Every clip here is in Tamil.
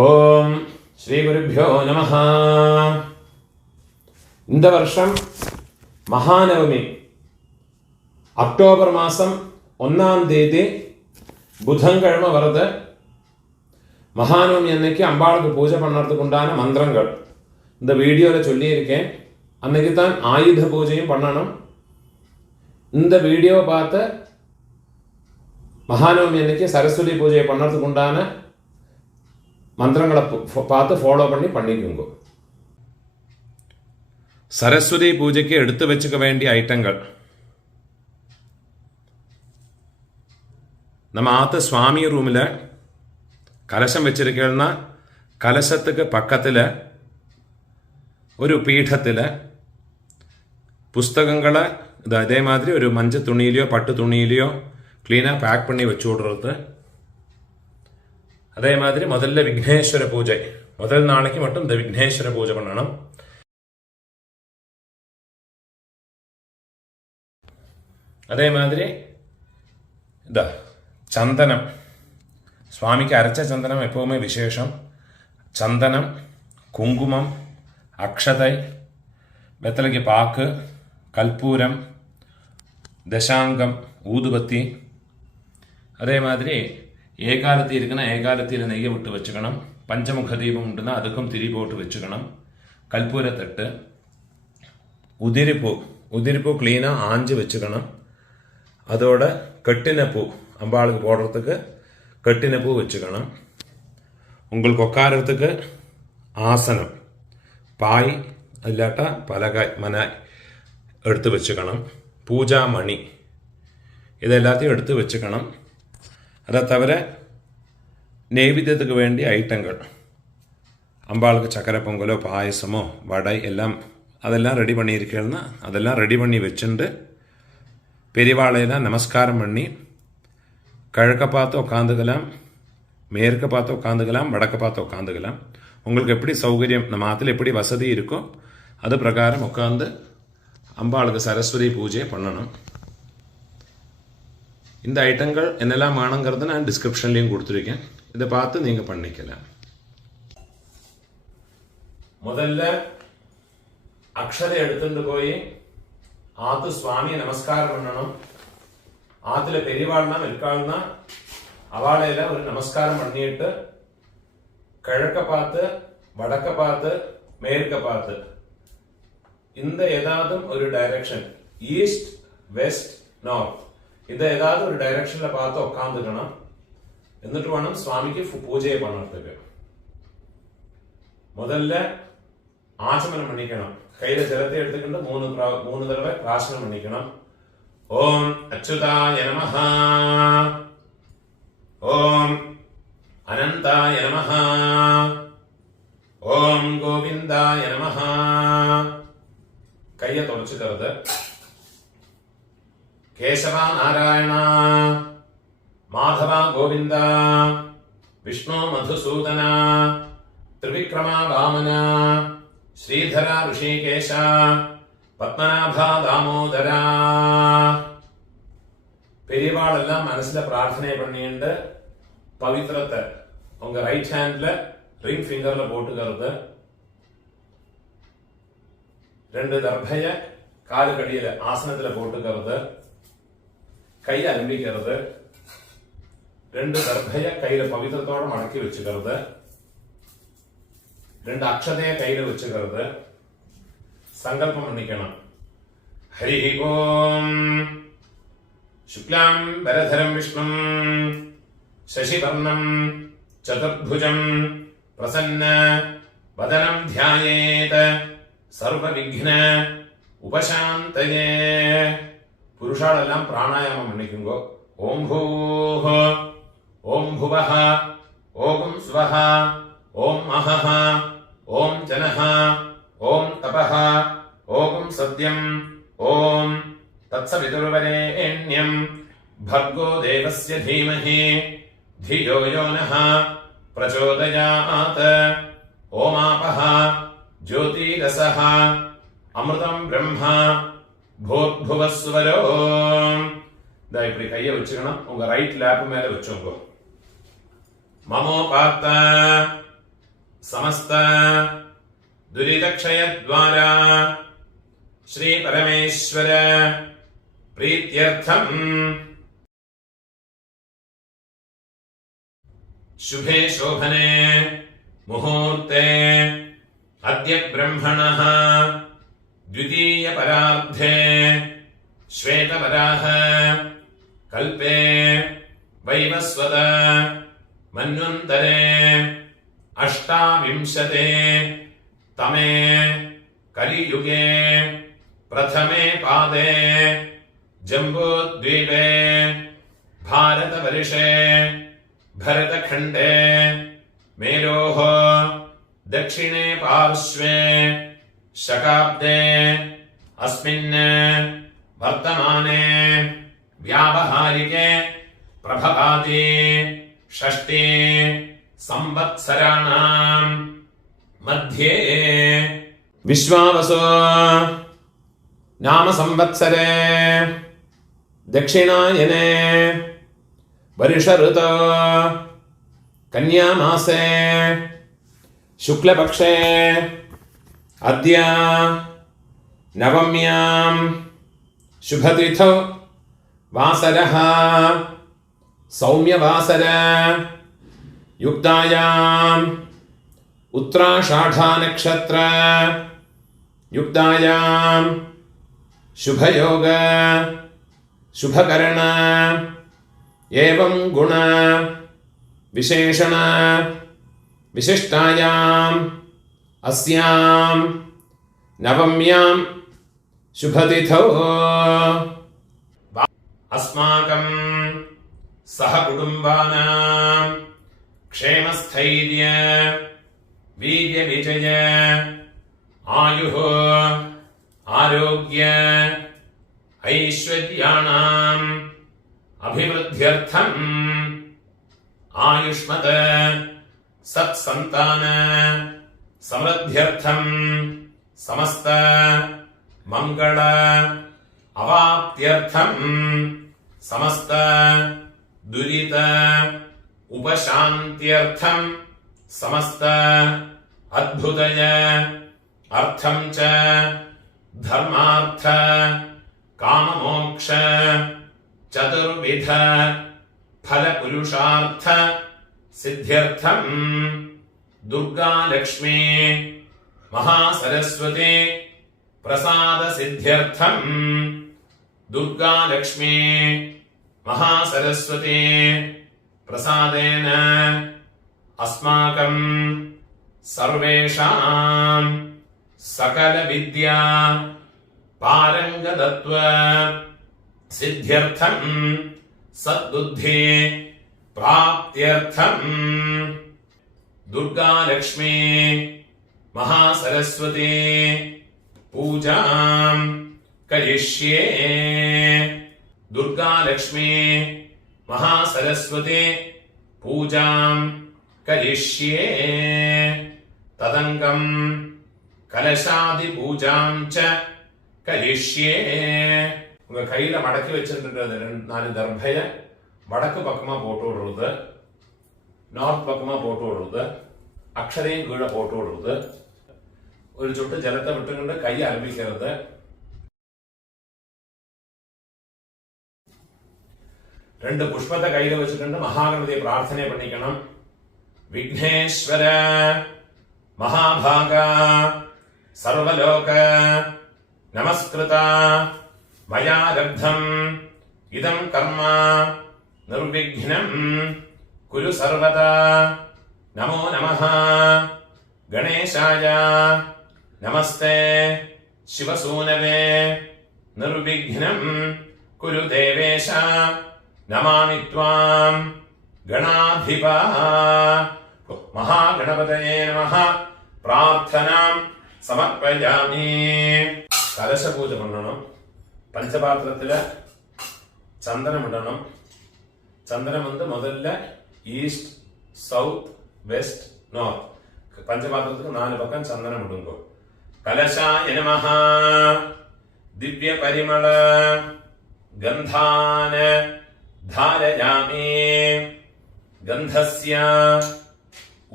ஓம் ஸ்ரீ குருப்யோ நமஹ. இந்த வருஷம் மகாநவமி அக்டோபர் மாதம் 1ஆம் தேதி புதன்கிழமை வருது. மகாநவமி அன்னைக்கு அம்பாளுக்கு பூஜை பண்ணுறதுக்கு உண்டான மந்திரங்கள் இந்த வீடியோவில் சொல்லியிருக்கேன். அன்னைக்கு தான் ஆயுத பூஜையும் பண்ணணும். இந்த வீடியோவை பார்த்து மகாநவமி அன்னைக்கு சரஸ்வதி பூஜையை பண்ணுறதுக்கு உண்டான மந்திரங்களை பார்த்து ஃபாலோ பண்ணிக்கோங்க. சரஸ்வதி பூஜைக்கு எடுத்து வச்சுக்க வேண்டிய ஐட்டங்கள். நம்ம ஆற்று சுவாமி ரூமில் கலசம் வச்சிருக்கேன்னா கலசத்துக்கு பக்கத்தில் ஒரு பீഠத்தில் புஸ்தகங்களை அதே மாதிரி ஒரு மஞ்சள் துணியிலையோ பட்டு துணியிலையோ க்ளீனாக பேக் பண்ணி வச்சு விடுறது. அதே மாதிரி முதல்ல விக்னேஸ்வர பூஜை, முதல் நாளைக்கு மட்டும் இந்த விக்னேஸ்வர பூஜை பண்ணணும். அதே மாதிரி இந்த சந்தனம், சுவாமிக்கு அரைச்ச சந்தனம் எப்பவுமே விசேஷம். சந்தனம், குங்குமம், அக்ஷதை, வெத்தலைக்கு பாக்கு, கற்பூரம், தசாங்கம், ஊதுபத்தி. அதே மாதிரி ஏகாலத்தி இருக்குன்னா ஏகாலத்தியில் நெய்யை விட்டு வச்சுக்கணும். பஞ்சமுக தீபம் உண்டுன்னா அதுக்கும் திரி போட்டு வச்சுக்கணும். கற்பூரத்தட்டு, உதிரிப்பூ க்ளீனாக ஆஞ்சு வச்சுக்கணும். அதோட கட்டின பூ, அம்பாளுக்கு போடுறதுக்கு கட்டின பூ வச்சுக்கணும். உங்களுக்கு உட்காரத்துக்கு ஆசனம், பாய் இல்லாட்டா பலகாய் மனாய் எடுத்து வச்சுக்கணும். பூஜா மணி இது எல்லாத்தையும் எடுத்து வச்சுக்கணும். அதை தவிர நெய்வேத்தியத்துக்கு வேண்டிய ஐட்டங்கள், அம்பாளுக்கு சக்கரை பொங்கலோ பாயசமோ வடை எல்லாம் அதெல்லாம் ரெடி பண்ணியிருக்கேன்னா அதெல்லாம் ரெடி பண்ணி வச்சுட்டு பெரியவாளையெல்லாம் நமஸ்காரம் பண்ணி கிழக்க பார்த்து உட்காந்துக்கலாம், மேற்க பார்த்து உட்காந்துக்கலாம், வடக்க பார்த்து உட்காந்துக்கலாம். உங்களுக்கு எப்படி சௌகரியம், நம்ம ஆற்றுல எப்படி வசதி இருக்கோ அது பிரகாரம் உட்காந்து அம்பாளுக்கு சரஸ்வதி பூஜை பண்ணணும். இந்த ஐட்டங்கள் என்னெல்லாம் வேணுங்கிறத நான் டிஸ்கிரிப்ஷன்லேயும் கொடுத்துருக்கேன். இதை பார்த்து நீங்கள் பண்ணிக்கலாம். முதல்ல அக்ஷதை எடுத்துட்டு போய் ஆத்து சுவாமியை நமஸ்காரம் பண்ணணும். ஆத்துல பெரியவாள்னா இருக்காள்னா அவளையில ஒரு நமஸ்காரம் பண்ணிட்டு கிழக்க பார்த்து வடக்க பார்த்து மேற்க பார்த்து இந்த ஏதாவது ஒரு டைரக்ஷன், ஈஸ்ட் வெஸ்ட் நார்த், இதை ஏதாவது ஒரு டைரக்ஷன்ல பார்த்து உட்காந்துக்கணும். എന്നിട്ട് വേണം സ്വാമിക്ക് പൂജയെ പണർത്തുക. முதல்ல ஆச்சமனம் பண்ணிக்கணும். கையில ஜலத்தை எடுத்துக்கிட்டு மூணு தடவை பிரார்த்தனை பண்ணிக்கணும். ஓம் அச்சுதாய நமஹ, ஓம் அனந்தாய நமஹ, ஓம் கோவிந்தாய நமஹ. கையை தொடச்சுக்கிறது. கேசவ நாராயண, மாதவ கோவிந்த, விஷ்ணு மதுசூதன, திரிவிக்ரம வாமன, ஸ்ரீதர ரிஷிகேஷ, பத்மநாப தாமோதர. பெரியவாள் எல்லாம் மனசுல பிரார்த்தனை பண்ணிட்டு பவித்திரத்தை உங்க ரைட் ஹேண்ட்ல ரிங் ஃபிங்கர்ல போட்டுக்கிறது. 2 தர்பைய காலுக்கடியில ஆசனத்துல போட்டுக்கிறது. கையை அலம்பிக்கிறது. 2 தர்பைய கையில பவித்திரத்தோட மடக்கி வச்சுக்கிறது. 2 அக்ஷதைய கையில வச்சுக்கிறது. சங்கல்பம் பண்ணிக்கணும். ஹரி ஓம் சுக்லாம் பரதரம் விஷ்ணும் சசிவர்ணம் சதுர்புஜம் பிரசன்ன வதனம் தியாயேத் சர்வ விக்ன உபசாந்தயே. புருஷாலெல்லாம் பிராணாயாமம் பண்ணிக்குங்கோ. ஓம் பூஹ, ஓம் புவஹ, ஓம் ஸ்வஹ, ஓம் மஹஹ, ஓம் ஜனஹ, ஓம் தபஹ, ஓம் சத்யம், ஓம் தத்சவிதுர்வரேண்யம் भर्गो देवस्य धीमहि धियो यो नः प्रचोदयात्. ओमापः ज्योतिरसः अमृतं ब्रह्म भूर्भुवस्वरो. இப்படி கையை வச்சுக்கணும். உங்க ரைட் லேப் மேல வச்சுக்கோ. மமோபாத்த സമസ്ത ദുരിതക്ഷയദ്വാര ശ്രീ പരമേശ്വര പ്രീത്യർത്ഥം ശുഭേ ശോഭനേ മുഹൂർത്തേ അദ്യ ബ്രഹ്മണഃ ദ്വിതീയ പരാർദ്ധേ ശ്വേതവരാഹ കൽപേ വൈവസ്വത മന്വന്തരേ അഷ്ടാവിംശതേ തമേ കലിയുഗേ പ്രഥമേ പാദേ ജംബൂദ്വീപേ ഭാരതവർഷേ ഭരതഖണ്ഡേ മേരോഃ ദക്ഷിണേ പാർശ്വേ ശകാബ്ദേ അസ്മിन् വർത്തമാനേ വ്യാവഹാരികേ പ്രഭവാതി ഷഷ്ഠി സംവത്സരാണാം മധ്യേ വിശ്വാവസോ നാമ സംവത്സരേ ദക്ഷിണായനേ വർഷ ഋതോ കന്യാമാസേ ശുക്ലപക്ഷേ അദ്യ നവമ്യാം ശുഭതിഥൗ വാസരഃ സൗമ്യവാസര യുക്തായാം ഉത്രാഷാഢാനക്ഷത്ര യുക്തായാം ശുഭയോഗ ശുഭകരണ ഏവം ഗുണ വിശേഷണ വിശിഷ്ടായാം അസ്യാം നവമ്യാം ശുഭതിഥൗ അസ്മാകം സഹകുടുംബാനാം ക്ഷേമസ്ഥൈര്യ വീര്യവിജയ ആയുഃ ആരോഗ്യ ഐശ്വര്യാണാം അഭിവൃദ്ധ്യർത്ഥം ആയുഷ്മത് സത്സന്താന സമൃദ്ധ്യർത്ഥം സമസ്ത മംഗള അവാപ്ത്യർത്ഥം സമസ്ത ദുരിത ഉപശാന്ത്യർത്ഥം സമസ്ത അദ്ഭുതയ അർത്ഥം ച ധർമാർത്ഥ കാമമോക്ഷ ചതുർവിധ ഫലപുരുഷാർത്ഥ സിദ്ധ്യർത്ഥം ദുർഗാലക്ഷ്മീ മഹാസരസ്വതി പ്രസാദ സിദ്ധ്യർത്ഥം ദുർഗാലക്ഷ്മീ മഹാസരസ്വതി പ്രസാദേന അസ്മാകം സർവേഷാം സകല വിദ്യാ പാരംഗതത്വ സിദ്ധ്യർത്ഥം സദ്ബുദ്ധി പ്രാപ്ത്യർത്ഥം ദുർഗാലക്ഷ്മീ മഹാസരസ്വതി പൂജാം കരിഷ്യേ ദുർഗാലക്ഷ്മീ മഹാസരസ്വതി പൂജാം കരിഷ്യേ തദംഗം കലശാദി പൂജാം ച കരിഷ്യേ உங்க கையில மடக்கி வச்சிருக்கிற 4 தர்பைய வடக்கு பக்கமா போட்டு விடுறது, நார்த் பக்கமா போட்டு விடுறது, அக்ஷரையும் கீழே போட்டு விடுறது, ஒரு சொட்டு ஜலத்தை விட்டுக்கிட்டு கையை ஆரம்பிக்கிறது, ரெண்டு புஷ்பத்தை கையில வச்சுக்கிட்டு மகாகணபதியை பிரார்த்தனை பண்ணிக்கணும். விக்னேஸ்வர மகாபாகா சர்வலோக நமஸ்கிருதா மயா லப்தம் இதம் கர்ம நிர்விக்னம் குரு சர்வதா நமோ நமஹ கணேசாய நமஸ்தே சிவசூனவே நிர்விக்னம் குரு தேவேஷ നമാമി ത്വാം ഗണാധിപ മഹാഗണപതയേ നമഃ പ്രാർത്ഥനാം സമർപ്പയാമി. കലശപൂജ പണ്ണണം. പഞ്ചപാത്രത്തില് ചന്ദനം ഇടണം. ചന്ദനം முதல்ல ഈസ്റ്റ് സൗത്ത് വെസ്റ്റ് നോർത്ത് പഞ്ചപാത്രത്തിന് 4 പക്കം ചന്ദനം ഇടുമ്പോ കലശായ നമഃ ദിവ്യ പരിമള ഗന്ധാന ധാരയാമി. ഗന്ധസ്യ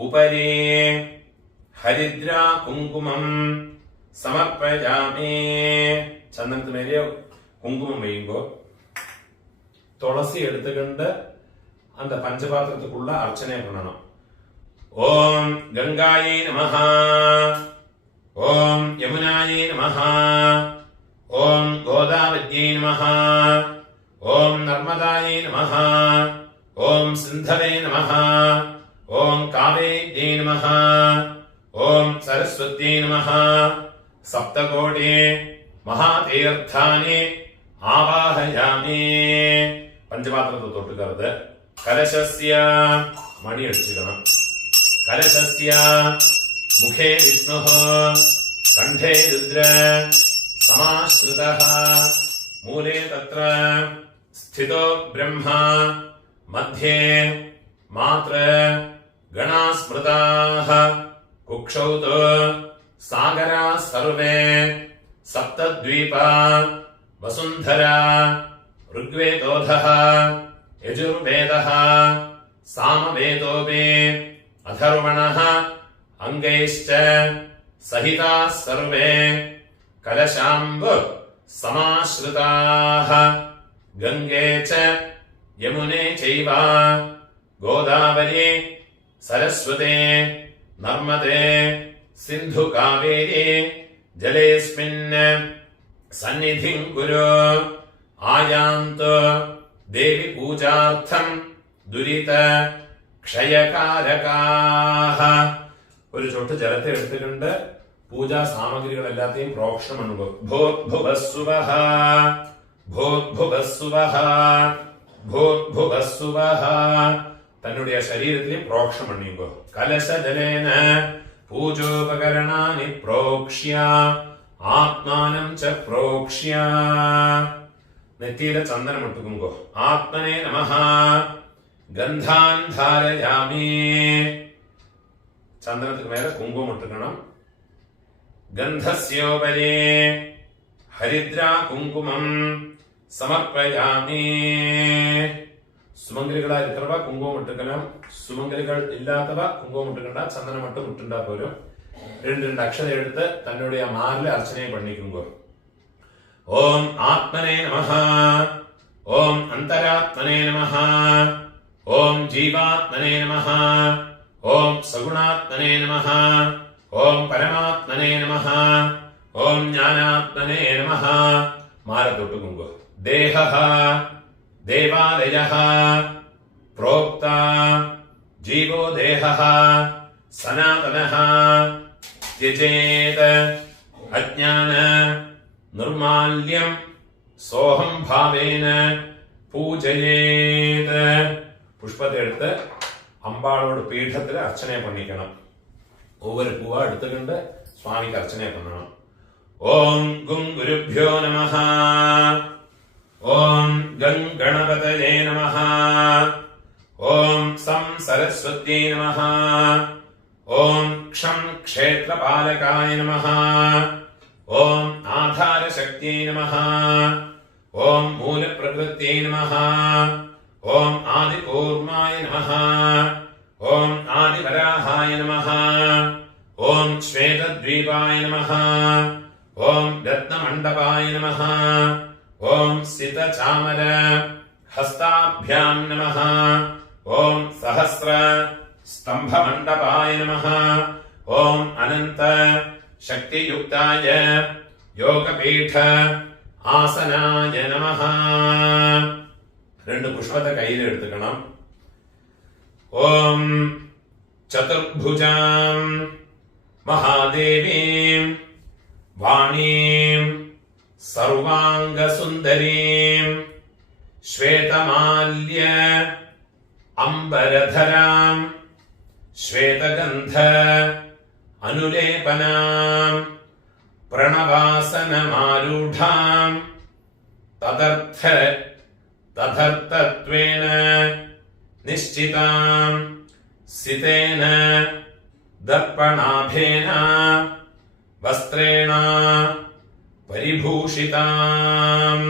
ഉപരി ഹരിദ്രാ കുങ്കുമം സമർപ്പയാമി. ചന്ദനത്തിന് മേലെ കുങ്കുമം വെയ്യുമ്പോ തുളസി എടുത്തുകൊണ്ട് அந்த பஞ்சபாத்திரத்துக்குள்ள அர்ச்சனை பண்ணணும். ஓம் கங்காயை நமஹ, ஓம் யமுனாயை நமஹ, ஓம் கோதாவத்யை நமஹ, ஓம் நர்மதாயை நமஹ, ஓம் சிந்தவே நமஹ, ஓம் காவேத்யை நமஹ, ஓம் சரஸ்வத்யை நமஹ. சப்தகோடி மகாதீர்த்தானி ஆவாஹயாமி. பஞ்சபாத்திரத்தை தொட்டுக்கிறது. கலசஸ்ய மணி அடிச்சுக்கணும். கலசஸ்ய முகே விஷ்ணு கண்டே ருத்ர சமாஸ்ருதः மூலே தத்ர ஸ்திதோ பிரம்மா மத்தியே மாத்ர கணாஸ்மிருதாः குக்ஷௌ து சாகராः சர்வே சப்தத்வீபா வசுந்தரா ऋग्वेदोऽधः यजुर्वेदः सामवेदोऽपि अथर्वणः अङ्गैश्च सहिताः सर्वे कलशाम्ब समाश्रिताः गङ्गे च यमुने चैव गोदावरी सरस्वती नर्मदे सिन्धु कावेरी जलेऽस्मिन् सन्निधिं कुरु. आयान्तु देवी पूजार्थं दुरित ക്ഷയകാരകാഹ. ഒരു ചൊട്ട് ജലത്തെ എടുത്തുകൊണ്ട് പൂജാ സാമഗ്രികൾ എല്ലാത്തെയും പ്രോക്ഷണം അനുഭവം. ഭൂർഭുവസ്സുവഃ ഭൂർഭുവസ്സുവഃ ഭൂർഭുവസ്സുവഃ. തന്നുடைய ശരീരത്തിലെ പ്രോക്ഷണം അണിയുമ്പോൾ കലശജലേന പൂജോപകരണാനി പ്രോക്ഷ്യ ആത്മാനം ച പ്രോക്ഷ്യ. നെറ്റിയിലെ ചന്ദനം ഇട്ടുകുമ്പോ ആത്മനേ നമഃ ഗന്ധാൻ ധാരയാമി. ചന്ദനത്തിന് മേലെ കുങ്കുമം ഇട്ടുക്കണം. ഗന്ധസ്യോപരി ഹരിദ്രാ കുങ്കുമം സമർപ്പയാമി. സുമംഗലികളായിരിക്കുന്നവ കുങ്കുമം ഇട്ടുക്കണം. സുമംഗലികൾ ഇല്ലാത്തവ കുങ്കുമം ഇട്ടുകണ്ട. ചന്ദനം மட்டும் ഇട്ടുണ്ടാ പോലും. രണ്ട് അക്ഷരം എടുത്ത് തന്നുடைய മാറിലെ അർച്ചനയെ പണിക്കുമ്പോ ഓം ആത്മനേ നമഃ, ഓം അന്തരാത്മനേ നമഃ, ഓം ജീവാത്മനേ നമഃ, ഓം സഗുണാത്മനേ നമഃ, ഓം പരമാത്മനേ നമഃ, ഓം ജ്ഞാനാത്മനേ നമഃ. മാല തൊട്ടുകുമ്പോ ദേഹഃ ദേവാലയഃ പ്രോക്ത ജീവോ ദേഹഃ സനാതനഃ ത്യജേത് അജ്ഞാന നിർമാല്യം സോഹം ഭാവേന പൂജയേത്. പുഷ്പത്തെ എടുത്ത് അമ്പാളോട് പീഠത്തിൽ അർച്ചനയെ പണിക്കണം. ഒവ്വൊരു പൂവ എടുത്തുകൊണ്ട് സ്വാമിക്ക് അർച്ചനയെ പണണം. ഓം ഗും ഗുരുഭ്യോ നമഃ, ഓം ഗം ഗണപതയേ നമഃ, ഓം സം സരസ്വത്യേ നമഃ, ഓം ക്ഷം ക്ഷേത്രപാലകായ നമഃ, ഓം ആധാരശക്തിയേ നമഃ, ഓം മൂലപ്രകൃത്യേ നമഃ, ഓം ആദികൂർമായ നമഃ, ഓം ആദിവരാഹായ നമഃ, ഓം ശ്വേതദ്വീപായ നമഃ, ഓം രത്നമണ്ഡപായ നമഃ, ഓം സിതചാമര ഹസ്താഭ്യാം നമഃ, ഓം സഹസ്ര സ്തംഭമണ്ഡപായ നമഃ, ഓം അനന്ത ശക്തിയുക്തായ യോഗപീഠ ആസനായ നമഃ. രണ്ട് പുഷ്പത്തെ കയ്യിൽ എടുത്തുക്കണം. ഓം ചതുർഭുജാം മഹാദേവീം വാണീം സർവാംഗസുന്ദരീം ശ്വേതമാല്യ അംബരധരാം ശ്വേതഗന്ധ അനുലേപനാം പ്രണവാസനമാരൂഢാം തദർത്ഥത്വേന നിശ്ചിതാം സിതേന ദർപ്പണാഭേന വസ്ത്രേണ പരിഭൂഷിതാം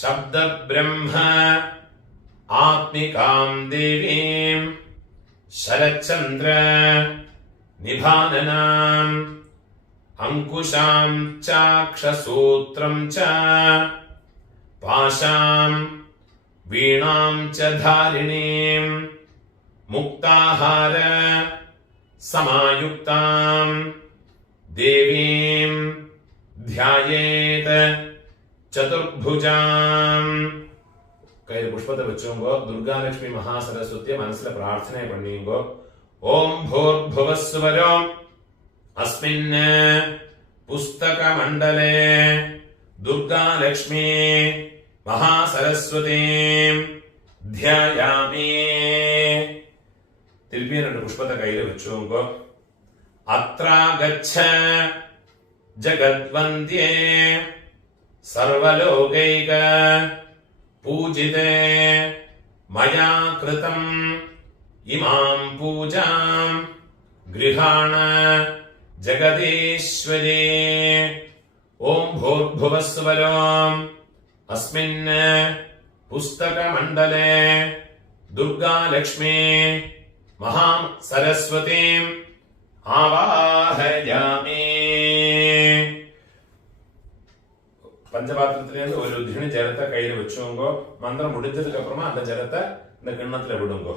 ശബ്ദബ്രഹ്മ ആത്മികാം ദേവീം ശരചന്ദ്ര നിഭാനനാം അങ്കുശാം ചാക്ഷസൂത്രം ച പാശാം വീണാം ച ധാരിണീം മുക്താഹാര സമായുക്താം ദേവീം ധ്യായേത് ചതുർഭുജാം. കയ്യിൽ പുഷ്പത്തെ വെച്ചുമ്പോ ദുർഗാലക്ഷ്മി മഹാസരസ്വതിയെ മനസ്സിലെ പ്രാർത്ഥന പണിയുമ്പോ ഓം ഭൂർഭുവസ്വരോ അസ്മിന് പുസ്തകമണ്ഡലേ ദുർഗാലക്ഷ്മി മഹാസരസ്വതി ധ്യായാമി. തിരുപ്പി രണ്ട് പുഷ്പത്തെ കയ്യിൽ വെച്ചുമ്പോ അത്രാഗച്ഛ ജഗദ്വന്ദ്യേ സർവലോകൈക പൂജിതേ മയാ കൃതം ഇമാം പൂജാം ഗൃഹാണ ജഗദീശ്വരീ. ഓം ഭൂർഭുവസ്വരോ അസ്മിന് പുസ്തകമണ്ഡലേ ദുർഗാലക്ഷ്മി മഹാം സരസ്വതീം ആവാഹയാമി. பஞ்சபாத்திரத்திலேருந்து ஒரு தினி ஜலத்தை கையில வச்சுங்கோ. மந்திரம் முடிஞ்சதுக்கு அப்புறமா அந்த ஜலத்தை இந்த கிண்ணத்துல விடுங்கோ.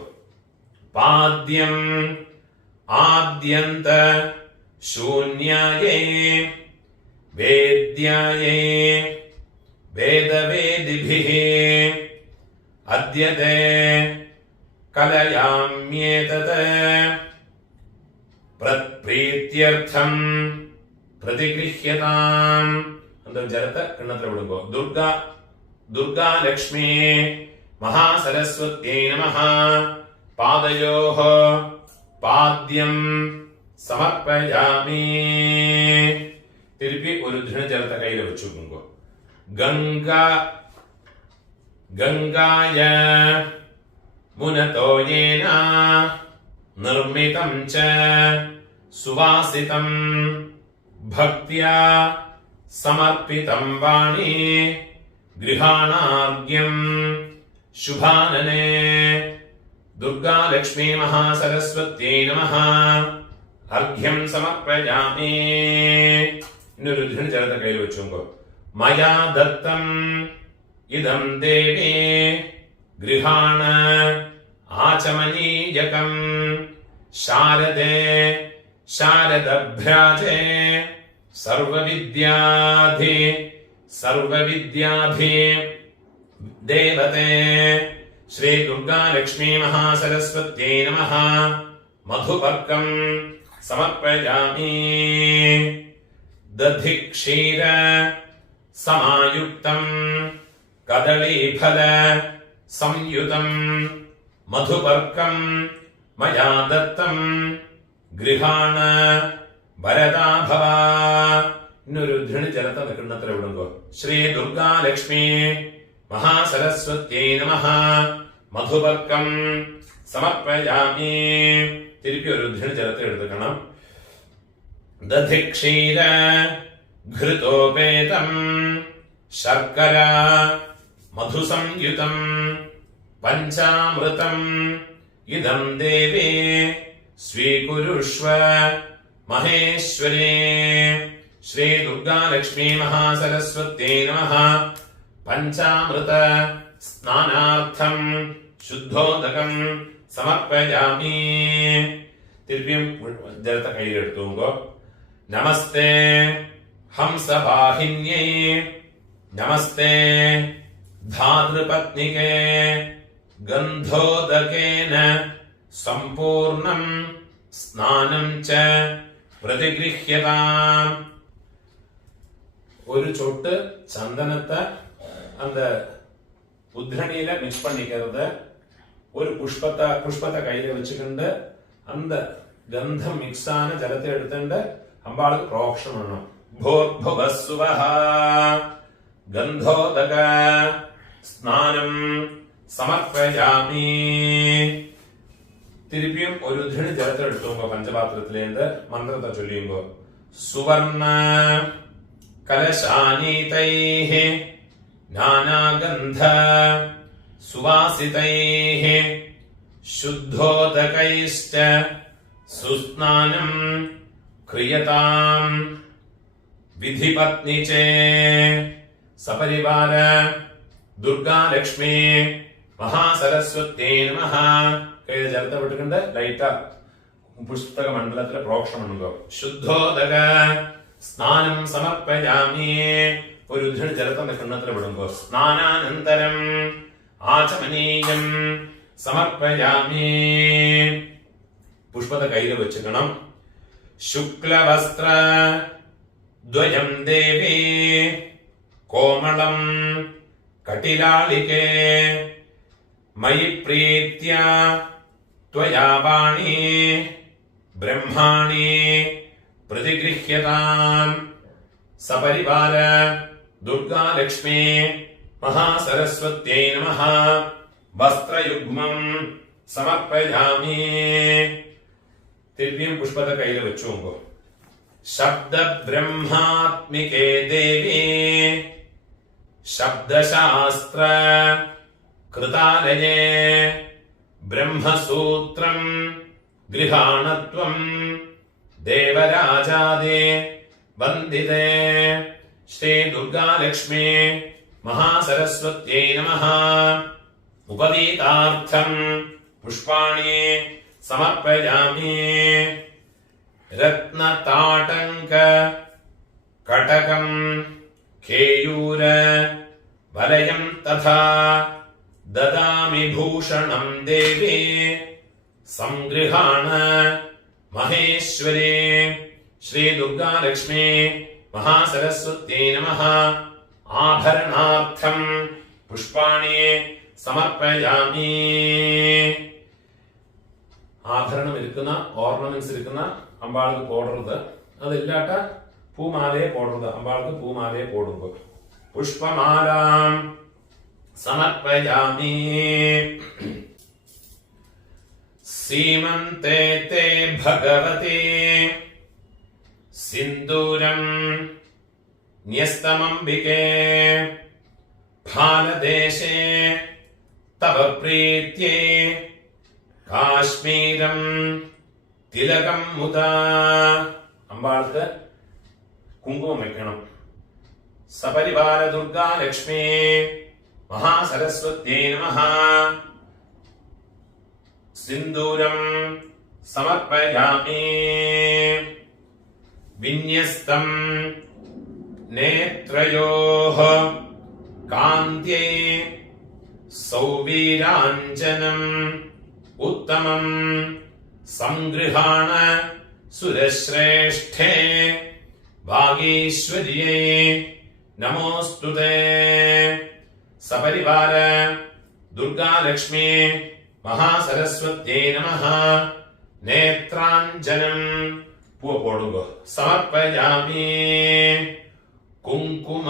பாத்யம் ஆத்யந்த சூன்யாயே வேத்யாயே வேதவேதிபிஹி அத்யதே கலயாம்யேதத் பிரத்ப்ரீத்யர்த்தம் பிரதிகிருஹ்யதாம். அந்த ஜலத்தை கிண்ணத்துல விடுங்கோ. துர்கா லக்ஷ்மி மகாசரஸ்வத்யை நமஹ. பாதயோஹ பாத்யம் சமர்ப்பயாமி. திருப்பி ஒரு தின ஜலத்தை கையில வச்சுக்கோங்க. கங்காய முனதோ யேன நிர்மிதம் ச சுவாசிதம் பக்தியா സമർപ്പിതം വാണി ഗൃഹാണാർഘ്യം ശുഭാനനേ ദുർഗാലക്ഷ്മീ മഹാസരസ്വത്यै നമഃ. അർഘ്യം സമർപ്പയാമി. ഇന്നൊരു ജലത്തെ കയ്യിൽ വെച്ചുങ്കോ. മയാ ദത്തം ഇദം ദേവി ഗൃഹാണ ആചമനീയകം ശാരദേ ശാരദഭ്രാജേ സർവവിദ്യാധി ദേവതേ ശ്രീ ദുർഗാലക്ഷ്മീ മഹാസരസ്വത്यै നമഃ. മധുപർക്കം സമർപ്പയാമി. ദധിക്ഷീര സമായുക്തം കദളീഫല സംയുതം മധുപർക്കം മയാ ദത്തം ഗൃഹാണ വരദാഭവ. ഇന്നൊരു ധൃണി ജലത്തെ കിണ്ണത്തിൽ വിടുങ്കോ. ശ്രീ ദുർഗാലക്ഷ്മി മഹാസരസ്വത്यै നമഃ. മധുപർക്കം സമർപ്പയാമി. തിരുപ്പി ഒരു ധൃണി ജലത്തെ എടുക്കണം. ദധിക്ഷീര ഘൃതോപേതം ശർക്കര മധുസംയുതം പഞ്ചാമൃതം ഇദം ദേവി സ്വീകുരുഷ്വ മഹേശ്വരേ. ശ്രീ ദുർഗാലക്ഷ്മീ മഹാസരസ്വത്यै നമഃ. പഞ്ചാമൃത സ്നാനാർത്ഥം ശുദ്ധോദകം സമർപ്പയാമി. തിരുപ്പിയും ജലത്തെ കയ്യിലെടുത്തുങ്കോ. നമസ്തേ ഹംസവാഹിന്യൈ നമസ്തേ ധാതൃപത്നികേ ഗന്ധോദകേന സമ്പൂർണം സ്നാനം ച പ്രതിഗൃഹ്യതാം. ஒரு சொட்டு சந்தனத்தை அந்த உத்ரணியில மிக்ஸ் பண்ணிக்கிறது. ஒரு புஷ்பத்தை கையில வச்சுக்கிண்டு அந்த கந்தம் மிக்ஸ் ஆன ஜலத்தை எடுத்துட்டு அம்பாளுக்கு புரோக்ஷம் பண்ணணும். ഭൂർഭുവസ്സുവഃ ഗന്ധോദക സ്നാനം സമർപ്പയാമി. തിരുപ്പിയും ഒരു ധൃണി ജലത്തിൽ എടുത്തുമ്പോ പഞ്ചപാത്രത്തിലേന്ത് മന്ത്രത്തെ ചൊല്ലിയുമ്പോ സുവർണ കലശാനീതൈഃ നാനാഗന്ധ സുവാസിതൈഃ ശുദ്ധോദകൈശ്ച സുസ്നാനം ക്രിയതാം വിധിപത്നി ചേ സപരിവാര ദുർഗാലക്ഷ്മി മഹാസരസ്വത്യേ നമഃ. കൈ ചേർത്ത് വിട്ടിട്ടുണ്ട്. ലൈറ്റ് പുസ്തക മണ്ഡലത്തിലെ പ്രോക്ഷണം ഉണ്ടോ? ശുദ്ധോദക സ്നാനം സമർപ്പയാമി. ഒരു ഉദ്ധരണി ജലത്തിന്റെ കിണ്ണത്തിൽ വിടുമ്പോ സ്നാനാനന്തരം ആചമനീയം സമർപ്പയാമി. പുഷ്പത്തെ കയ്യിൽ വെച്ചിക്കണം. ശുക്ലവസ്ത്ര ദ്വയം ദേവി കോമളം കട്ടിലാളികേ മയി പ്രീത്യ ത്വയാ വാണി ബ്രഹ്മാണി പ്രതിഗൃഹ്യതാം. സപരിവാര ദുർഗാലക്ഷ്മി മഹാസരസ്വത്യൈ നമഃ. വസ്ത്രയുഗ്മം സമർപ്പയാമി. ദിവ്യം പുഷ്പത്തെ കയ്യിൽ വെച്ചു നോക്കൂ. ശബ്ദ ബ്രഹ്മാത്മികേ ദേവി ശബ്ദശാസ്ത്ര കൃതാലയേ ബ്രഹ്മസൂത്രം ഗൃഹാണത്വം ദേവരാജാദേ വന്ദിതേ. ശ്രീ ദുർഗാലക്ഷ്മി മഹാസരസ്വത്യൈ നമഃ. ഉപവീതാർത്ഥം പുഷ്പാണി സമർപ്പയാമി. രത്നതാടങ്ക കടകം കേയൂര വലയം തഥാ ദദാമി ഭൂഷണം ദേവി സംഗൃഹാണ മഹേശ്വരി. ശ്രീ ദുർഗാലക്ഷ്മി മഹാസരസ്വത്യൈ നമഃ. ആഭരണാർത്ഥം പുഷ്പാണി സമർപ്പയാമി. ആഭരണം ഇരിക്കുന്ന ഓർണമെന്റ്സ് ഇരിക്കുന്ന അമ്പാൾക്ക് പോടരുത്. അതില്ലാട്ട പൂമാലയെ പോടരുത്. അമ്പാൾക്ക് പൂമാലയെ പോടുമ്പോ പുഷ്പമാലാം സമർപ്പയാമി. സീമന്തേ തേ ഭഗവതി സിന്ദൂരം ന്യസ്തമംബികേ ഭാരതദേശേ തവ പ്രീത്യേ കാശ്മീരം തിലകം മുദാ. അമ്പാൾക്ക് കുങ്കുമം വെക്കണം. സപരിവാര ദുർഗാലക്ഷ്മി മഹാസരസ്വത്യൈ നമഃ. സിന്ദൂരം സമർപ്പയാമി. വിന്യസ്തം നേത്രയോഃ കാന്ത്യൈ സൗവീരാഞ്ജനം ഉത്തമം സംഗൃഹാണ സുരശ്രേഷ്ഠേ വാഗീശ്വര്യൈ നമോസ്തുതേ. സപരിവാര ദുർഗാലക്ഷ്മി മഹാസരസ്വത്യൈ നമഃ. നേത്രാഞ്ജനം പൂവ് പോടുക സമർപ്പയാമി. കുങ്കുമ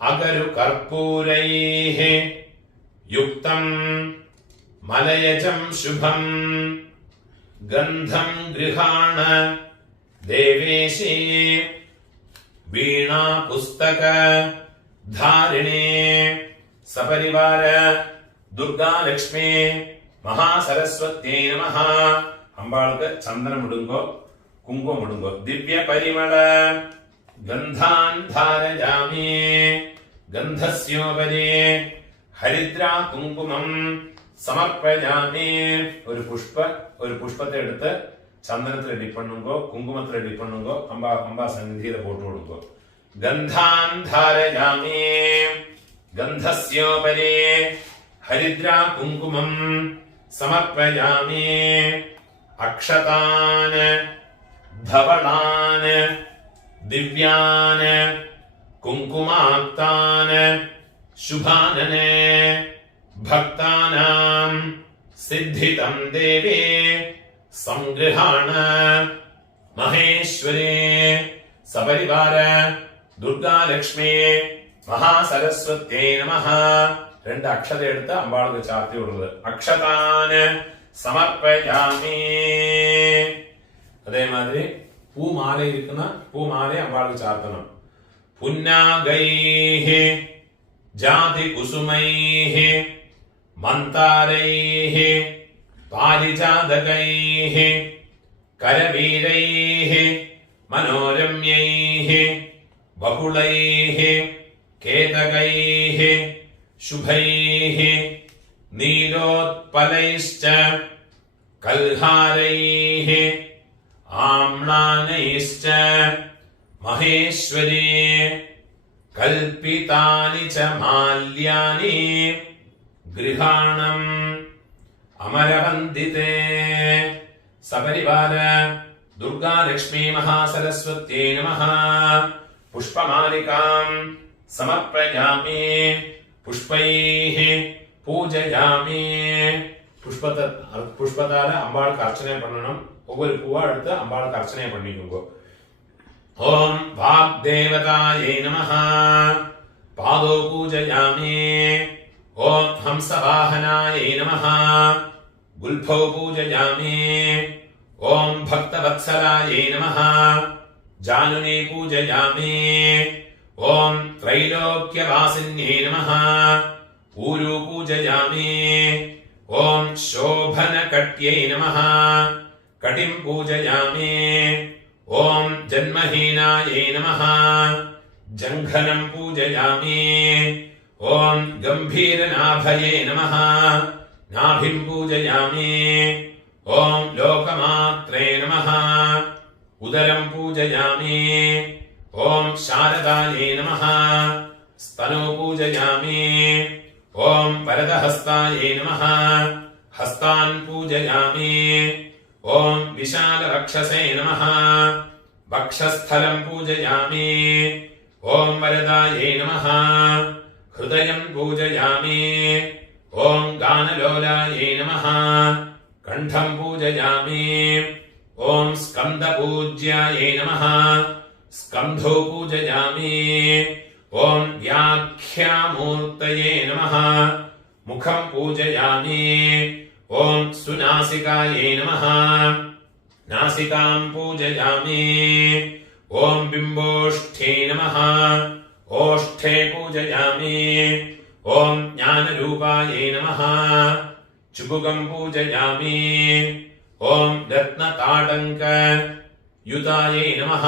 അഗരു കർപ്പൂരൈഃ യുക്തം മലയജം ശുഭം ഗന്ധം ഗൃഹാണ ദേവേശി. വീണാ പുസ്തക ധാരിണേ. സപരിവാര ദുർഗാലക്ഷ്മി മഹാസരസ്വത്യൈ നമഃ. അമ്പാൾക്ക് ചന്ദനം ഇടുങ്കോ കുങ്കുമം ഇടുങ്കോ. ദിവ്യ പരിമള ഗന്ധാൻ ധാരയാമി. ഗന്ധസ്യോപരി ഹരിദ്രാ കുങ്കുമം സമർപ്പയാമി. ഒരു പുഷ്പത്തെ എടുത്ത് ചന്ദനത്തിൽ ഡിപ്പണ്ണുങ്കോ കുങ്കുമത്തിൽ ഡിപ്പണ്ണുങ്കോ അമ്പ സന്നിധിയിലെ പോട്ട് കൊടുക്കോ. ഗന്ധാൻ ധാരയാമി. ഗന്ധസ്യോപരി ഹരിദ്രാ കുങ്കുമം സമർപ്പയാമി. അക്ഷതാൻ ധവളാൻ ദിവ്യാൻ കുങ്കുമാക്താൻ ശുഭാനനെ ഭക്താനാം സിദ്ധിതം ദേവി സംഗൃഹാണ മഹേശ്വരി. സപരിവാര ദുർഗാലക്ഷ്മി മഹാസരസ്വത്യൈ നമഃ. രണ്ട് അക്ഷത എടുത്ത് അമ്പാൾക്ക് ചാർത്തി വിടുന്നത്. അക്ഷതാന് സമർപ്പയാമി. അതേമാതിരി പൂമാല ഇരിക്കുന്ന പൂമാലയെ അമ്പാൾക്ക് ചാർത്തണം. പുന്നാഗൈഃ ജാതി കുസുമൈഃ മന്താരൈഃ പാരിജാതകൈഃ കരവീരൈഃ മനോരമ്യൈഃ ബഹുളൈഃ കേതകൈഃ ശുഭൈഃ നീലോത്പലൈശ്ച കൽഹാരൈഃ ആമ്ലാനൈശ്ച മഹേശ്വരീ കൽപ്പിതാനി ച മാല്യാനി ഗൃഹാണം അമരവന്ദിതേ. സപരിവാര ദുർഗാ ലക്ഷ്മീ മഹാസരസ്വത്यै നമഃ. പുഷ്പമാലികാം സമർപ്പയാമി. പുഷ്പൈഃ പൂജയാമി. പുഷ്പത്താല അമ്പാൾക്ക് അർച്ചന பண்ணணும். ஒவ்வொரு பூவா எடுத்து அம்பாளுக்கு அர்ச்சனை பண்ணிக்கோங்க. ஓம் வாக்தேவதாயை நமः. பாதோ பூஜயாமி. ஓம் ஹம்சவாஹனாயை நமः. குல்பௌ பூஜயாமி. ஓம் பக்தவத்சலாயை நமः. ஜானுனே பூஜயாமி. ஓம் த்ரைலோக்யவாசின்யை நமः. ஊரு பூஜயாமி. ஓம் சோபனகட்யை நமः. कटिं पूजयामि. ओम जन्महीनायै नमः. जंघनं पूजयामि. ओम गंभीरनाभये नमः. नाभिं पूजयामि. ओम लोकमात्रे नमः. उदरं पूजयामि. ओम शारदायै नमः. स्तनौ पूजयामि. ओम वरदहस्तायै नमः. हस्तान् पूजयामि. ओम विशालवक्षसे नमः. वक्षस्थलं पूजयामि. ओम वरदायै नमः. हृदयं पूजयामि. ओम गानलोलायै नमः. कण्ठं पूजयामि. ओम स्कन्दपूज्यायै नमः. स्कन्धौ पूजयामि. ओम व्याख्यामूर्तये नमः. मुखं पूजयामि. ओम सुनासिकायै नमः. नासिकां पूजयामि. ओम बिम्बोष्ठे नमः. ओष्ठे पूजयामि. ओम ज्ञानरूपायै नमः. चुबुकं पूजयामि. ओम रत्नताडङ्क युतायै नमः.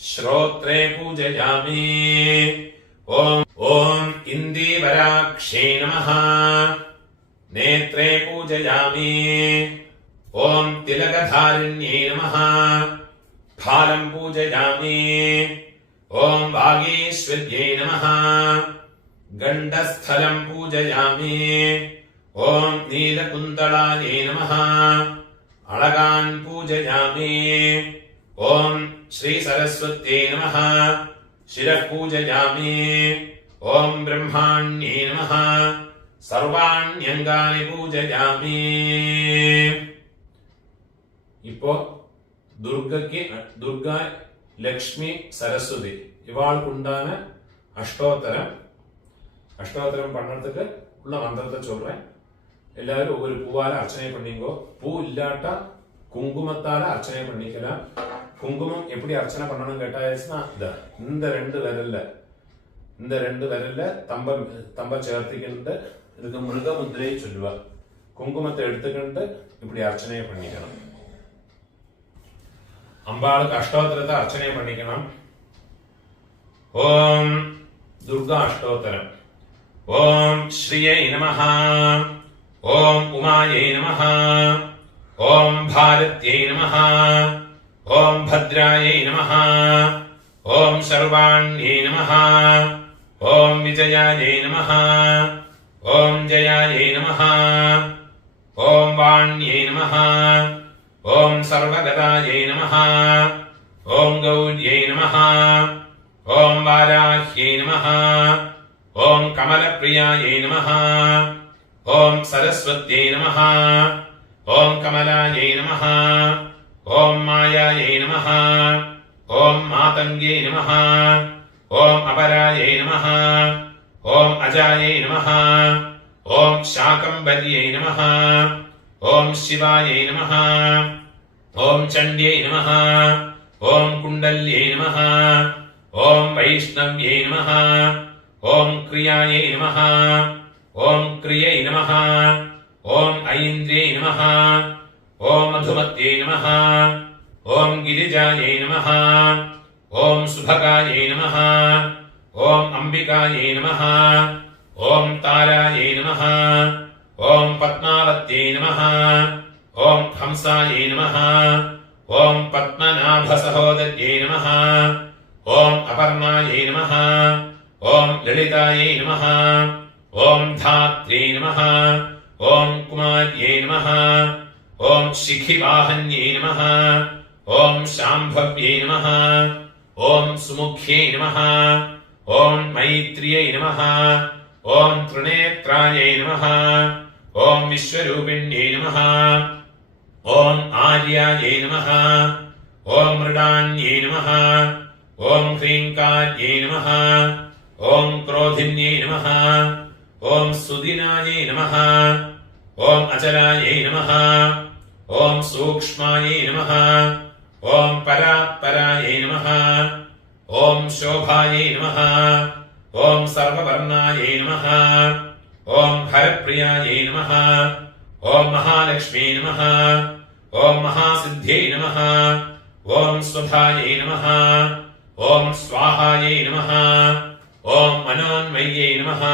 श्रोत्रे पूजयामि. ओम इन्दीवराक्षे नमः. नेत्रे पूजयामि. ओम तिलकधारिण्यै नमः. फालं पूजयामि. ओम वागीश्वर्यै नमः. गण्डस्थलं पूजयामि. ओम नीलकुन्तलायै नमः. अळगान् पूजयामि. ओम श्रीसरस्वत्यै नमः. शिरः पूजयामि. ओम ब्रह्माण्यै नमः. സർവാണ്യംഗാനി പൂജയാമി. ഇപ്പോ ദുർഗ ലക്ഷ്മി സരസ്വതി ഇവാൾക്കുണ്ടാன அஷ்டோத்தரம் பண்ணறதுக்கு உள்ள மந்திரத்தை சொல்றேன். எல்லாரும் ஒவ்வொரு பூவால அர்ச்சனை பண்ணிங்கோ. பூ இல்லாட்டா குங்குமத்தால அர்ச்சனை பண்ணிக்கலாம். குங்குமம் எப்படி அர்ச்சனை பண்ணணும் கேட்டாச்சுன்னா இந்த ரெண்டு விரல்ல தம்ப சேர்த்துக்கிட்டு இதுக்கு மிருகமுத்திரையை சொல்லுவா. குங்குமத்தை எடுத்துக்கிட்டு இப்படி அர்ச்சனையை பண்ணிக்கணும். அம்பாளுக்கு அஷ்டோத்தரத்தை அர்ச்சனை பண்ணிக்கணும். ஓம் துர்கா அஷ்டோத்தரம். ஓம் ஸ்ரீயை நமஹ. ஓம் உமாயை நமஹ. ஓம் பாரத்யை நமஹ. ஓம் பத்ராயை நமஹ. ஓம் சர்வாண்யை நமஹ. ஓம் விஜயாயை நமஹ. ओम जयायै नमः. ओम वाण्यै नमः. ओम सर्वगतायै नमः. ओम गौर्यै नमः. ओम वाराह्यै नमः. ओम कमलप्रियायै नमः. ओम सरस्वत्यै नमः. ओम कमलायै नमः. ओम मायायै नमः. ओम मातङ्ग्यै नमः. ओम अपरायै नमः. ओम अजायै नमः. ओम शाकंभर्यै नमः. ओम शिवायै नमः. ओम चण्ड्यै नमः. ओम कुण्डल्यै नमः. ओम वैष्णव्यै नमः. ओम क्रियायै नमः. ओम क्रियै नमः. ഓം ഐന്ദ്രേ നമഃ. ഓം മധുമത്യേ നമഃ. ഓം ഗിരിജായേ നമഃ. ഓം സുഭഗായേ നമഃ. ഓം അംബികായേ നമഃ. ഓം താരായേ നമഃ. ഓം പത്മാവത്യേ നമഃ. ഓം ഹംസായേ നമഃ. ഓം പത്മനാഭസഹോദര്യേ നമഃ. ഓം അപർണായേ നമഃ. ഓം ലളിതായേ നമഃ. ഓം ധാത്രീ നമഃ. ഓം കുമാര്യേ നമഃ. ഓം ശിഖിവാഹന്യേ നമഃ. ഓം ശാംഭവ്യേ നമഃ. ഓം സുമുഖ്യേ നമഃ. ഓം മൈത്രിയേ നമഃ. ഓം ത്രിനേത്രായേ നമഃ. ഓം വിശ്വരൂപിണ്യേ നമഃ. ഓം ആര്യായേ നമഃ. ഓം മൃഡാന്യേ നമഃ. ഓം ഹ്രീങ്കാര്യേ നമഃ. ഓം ക്രോധിന്യേ നമഃ. ഓം സുദിനായേ നമഃ. ഓം അചലായേ നമഃ. ഓം സൂക്ഷ്മായേ നമഃ. ഓം പരാത്പരായേ നമഃ. ഓം ശോഭായേ നമഃ. ഓം സർവവർണായേ നമഃ. ഓം ഹരപ്രിയായേ നമഃ. ഓം മഹാലക്ഷ്മീ നമഃ. ഓം മഹാസിദ്ധ്യേ നമഃ. ഓം സ്വധായേ നമഃ. ഓം സ്വാഹായേ നമഃ. ഓം മനോന്മയ്യേ നമഃ.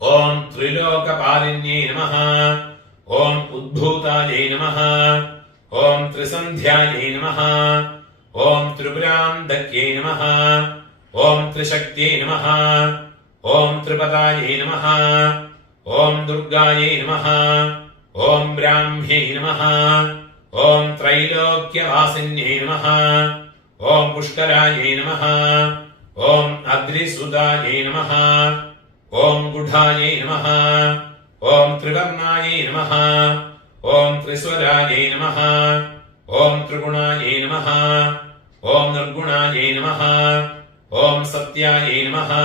ഓം ത്രിലോകപാലിന്യേ നമഃ. ഓം ഉദ്ഭൂതായേ നമഃ. ഓം ത്രിസന്ധ്യായേ നമഃ. ഓം ത്രിപുരാന്തക്യേ നമഃ. ഓം ത്രിശക്ത്യേ നമഃ. ഓം ത്രിപദായേ നമഃ. ഓം ദുർഗായേ നമഃ. ഓം ബ്രാഹ്മ്യേ നമഃ. ഓം ത്രൈലോക്യവാസിന്യേ നമഃ. ഓം പുഷ്കരായേ നമഃ. ഓം അഗ്നിസുതായേ നമഃ. ഓം ഗുഢായേ നമഃ. ഓം ത്രിവർണായേ നമഃ. ഓം ത്രിസ്വരായേ നമഃ. ഓം ത്രിഗുണായേ നമഃ. ഓം നിർഗുണായേ നമഃ. ഓം സത്യായേ നമഃ.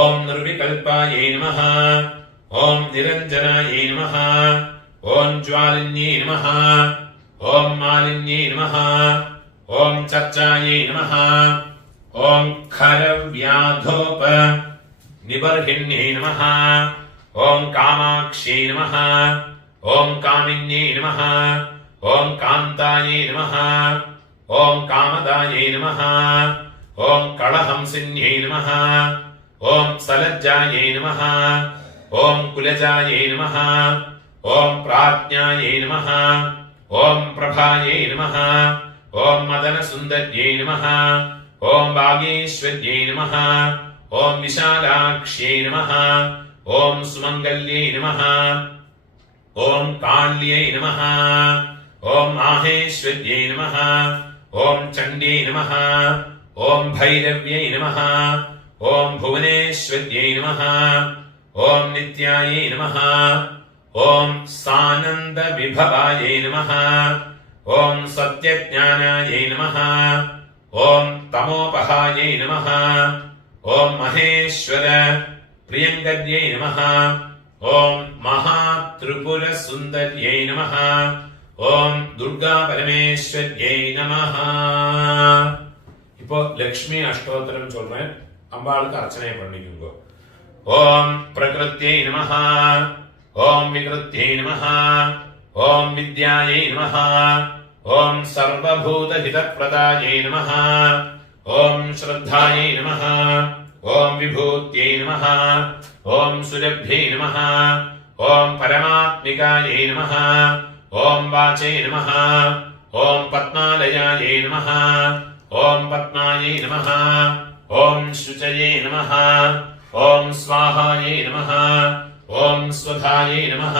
ഓം നിർവികൽപായേ നമഃ. ഓം നിരഞ്ജനായേ നമഃ. ഓം ജ്വാലിന്യേ നമഃ. ഓം മാലിന്യേ നമഃ. ഓം ചർച്ചായേ നമഃ. ഓം ഖരവ്യാധോപ നിബർഹിണ്യേ നമഃ. ഓം കാമാക്ഷ്യേ നമഃ. ഓം കാമിന്യേ നമഃ. ഓം കാന്തായേ നമഃ. ഓം കാമദായേ നമഃ. ഓം കളഹംസിന്യേ നമഃ. ഓം സലജ്ജായേ നമഃ. ഓം കുലജായേ നമഃ. ഓം പ്രാജ്ഞായേ നമഃ. ഓം പ്രഭായേ നമഃ. ഓം മദനസുന്ദര്യേ നമഃ. ഓം വാഗീശ്വര്യേ നമഃ. ഓം വിശാലാക്ഷ്यै നമഃ. ഓം സുമംഗല്യേ നമഃ. ഓം കാല്യൈ നമഃ. ഓം മാഹേശ്വര്യേ നമഃ. ഓം ചണ്ഡ്യേ നമഃ. ഓം ഭൈരവ്യൈ നമഃ. ഓം ഭുവനേശ്വര്യൈ നമഃ. ഓം നിത്യായേ നമഃ. ഓം സാനന്ദ വിഭവായേ നമഃ. ഓം സത്യജ്ഞാനായേ നമഃ. ഓം തമോപഹായേ നമഃ. ഓം മഹേശ്വര പ്രിയങ്കര്യൈ നമഃ. ഓം മഹാത്രിപുരസുന്ദര്യൈ നമഃ. ഓം ദുർഗാ പരമേശ്വര്യൈ നമഃ. இப்போ லக்ஷ்மி அஷ்டோத்திரம் சொல்றேன், அம்பாளுக்கு அர்ச்சனை பண்ணிக்குங்க. ஓம் பிரகிருத்யை நமஹ. ஓம் விகிருத்யை நமஹ. ஓம் வித்யாயை நமஹ. ஓம் சர்வபூத ஹிதப்ரதாயை நமஹ. ஓம் ஸ்ரத்தாயை நமஹ. ஓம் விபூத்யை நமஹ. ஓம் சுரப்யை நமஹ. ஓம் பரமாத்மிகாயை நமஹ. ஓம் வாசை நமஹ. ஓம் பத்மாலயாயை நமஹ. ஓம் பத்மாயை நமஹ. ஓம் சுச்சயே நமஹ. ஓம் ஸ்வாஹாயை நமஹ. ஓம் ஸ்வதாயை நமஹ.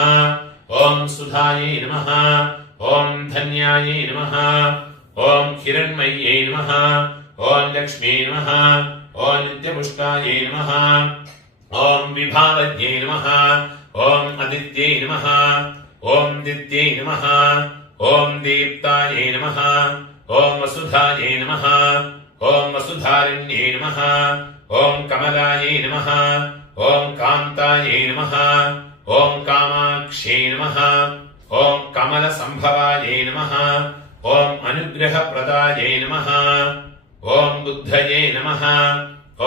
ஓம் சுதாயை நமஹ. ஓம் தன்யாயை நமஹ. ஓம் ஹிரண்மய்யை நமஹ. ஓம் லக்ஷ்மீ நமஹ. ஓம் நித்யபுஷ்காயை நமஹ. ஓம் விபாவத்யை நமஹ. ஓம் அதித்யை நமஹ. ஓம் தித்யை நமஹ. ஓம் தீப்தாயை நமஹ. ஓம் வசுதாயை நமஹ. ஓம் வசுதாரண்யே நமஹ. ஓம் கமலாயை நமஹ. ஓம் காந்தாயை நமஹ. ஓம் காமாக்ஷ்யை நமஹ. ஓம் கமல சம்பவாயை நமஹ. ஓம் அனுகிரகப்ரதாயை நமஹ. ஓம் புத்தயே நமஹ.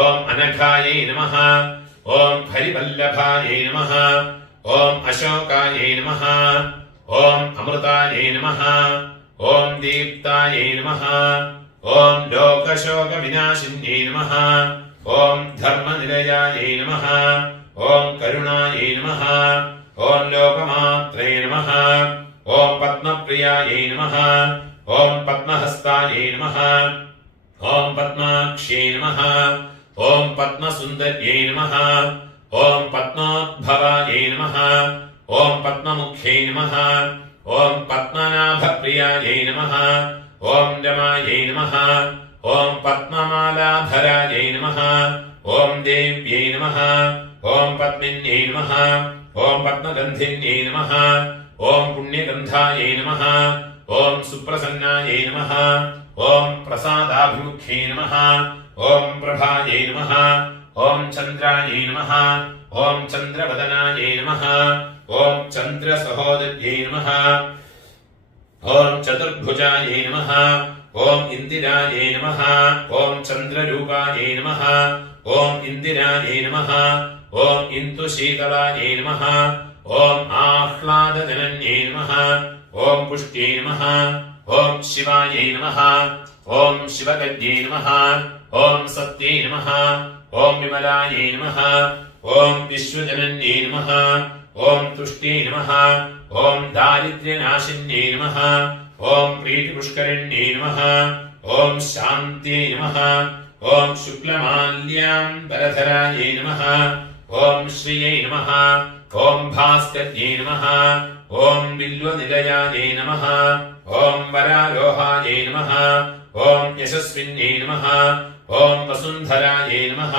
ஓம் அனகாயை நமஹ. ஓம் ஹரிவல்லபாயை நமஹ. ॐ अशोकायै नमः ॐ अमृतायै नमः ॐ दीप्तायै नमः ॐ लोकशोकविनाशिन्यै नमः ॐ धर्मनिलयायै नमः ॐ करुणायै नमः ॐ लोकमात्रे नमः ॐ पद्मप्रियायै नमः ॐ पद्महस्तायै नमः ॐ पद्माक्ष्यै नमः ॐ पद्मसुन्दर्यै नमः ॐ पद्मोद्भवायै नमः ॐ पद्ममुख्यै नमः ॐ पद्मनाभप्रियायै नमः ॐ रमायै नमः ॐ पद्ममालाधरायै नमः ॐ देव्यै नमः ॐ पद्मिन्यै नमः ॐ पद्मगन्धिन्यै नमः ॐ पुण्यगन्धायै नमः ॐ सुप्रसन्नायै नमः ॐ प्रसादाभिमुख्यै नमः ॐ प्रभायै नमः ॐ चन्द्रायै नमः ॐ चन्द्रवदनायै नमः ॐ चन्द्रसहोदर्यै नमः ॐ चतुर्भुजायै नमः ॐ इन्दिरायै नमः ॐ चन्द्ररूपायै नमः ॐ इन्दिरायै नमः ॐ इन्दुशीतलायै नमः ॐ आह्लादजनन्यै नमः ॐ पुष्ट्यै नमः ॐ शिवायै नमः ॐ शिवगद्यै नमः ॐ सत्यै नमः ॐ विमलायै नमः ॐ विश्वजनन्यै नमः ॐ तुष्ट्यै नमः ॐ दारिद्र्यनाशिन्यै नमः ॐ प्रीतिपुष्करिण्यै नमः ॐ शान्त्यै नमः ॐ शुक्लमाल्याम्बरधरायै नमः ॐ श्रियै नमः ॐ भास्कर्यै नमः ॐ बिल्वनिलयायै नमः ॐ वरारोहायै नमः ॐ यशस्विन्यै नमः ॐ वसुन्धरायै नमः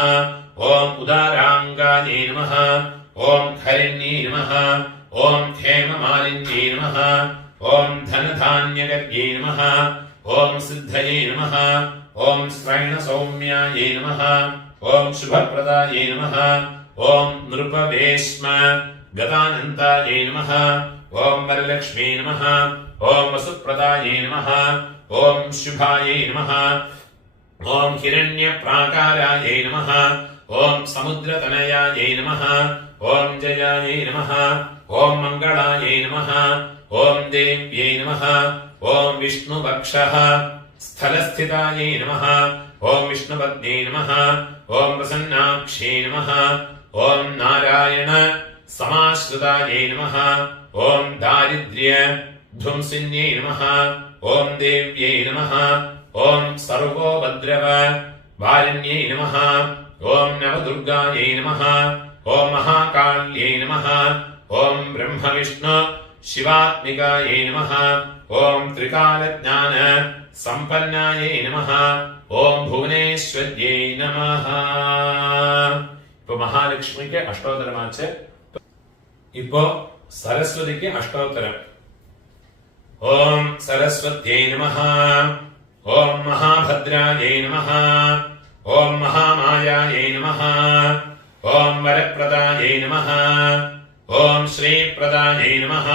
ॐ उदाराङ्गायै नमः ॐ हरिण्यै नमः ॐ हेममालिन्यै नमः ॐ धनधान्यगर्यै नमः ॐ सिद्धये नमः ॐ श्रैणसौम्यायै नमः ॐ शुभप्रदायै नमः ॐ नृपवेश्म गतानन्तायै नमः ॐ वरलक्ष्मी नमः ॐ वसुप्रदायै नमः ॐ शुभायै नमः ॐ हिरण्यप्राकारायै नमः ॐ समुद्रतनयायै नमः ॐ जयायै नमः ॐ मङ्गलायै नमः ॐ देव्यै नमः ॐ विष्णुवक्षः स्थलस्थितायै नमः ॐ विष्णुपत्न्यै नमः ॐ प्रसन्नाक्ष्यै नमः ॐ नारायण समाश्रितायै नमः ॐ दारिद्र्यध्वंसिन्यै नमः ॐ देव्यै नमः ॐ सर्वोपद्रव वारिण्यै नमः ॐ नवदुर्गायै नमः ॐ महाकाल्यै नमः ॐ ब्रह्मविष्णु शिवात्मिकायै नमः ॐ त्रिकालज्ञान सम्पन्नायै नमः ॐ भुवनेश्वर्यै नमः. இப்போ மகாலட்சுமிக்கு அஷ்டோத்தரமாச்சு. இப்போ சரஸ்வதிக்கு அஷ்டோத்தரம். ஓம் சரஸ்வத்யை நமः ஓம் மகாபத்ராயை நமः ஓம் மகாமாயாயை நமः ஓம் வரப்பிரதாயை நமः ஓம் ஸ்ரீபிரதாயை நமः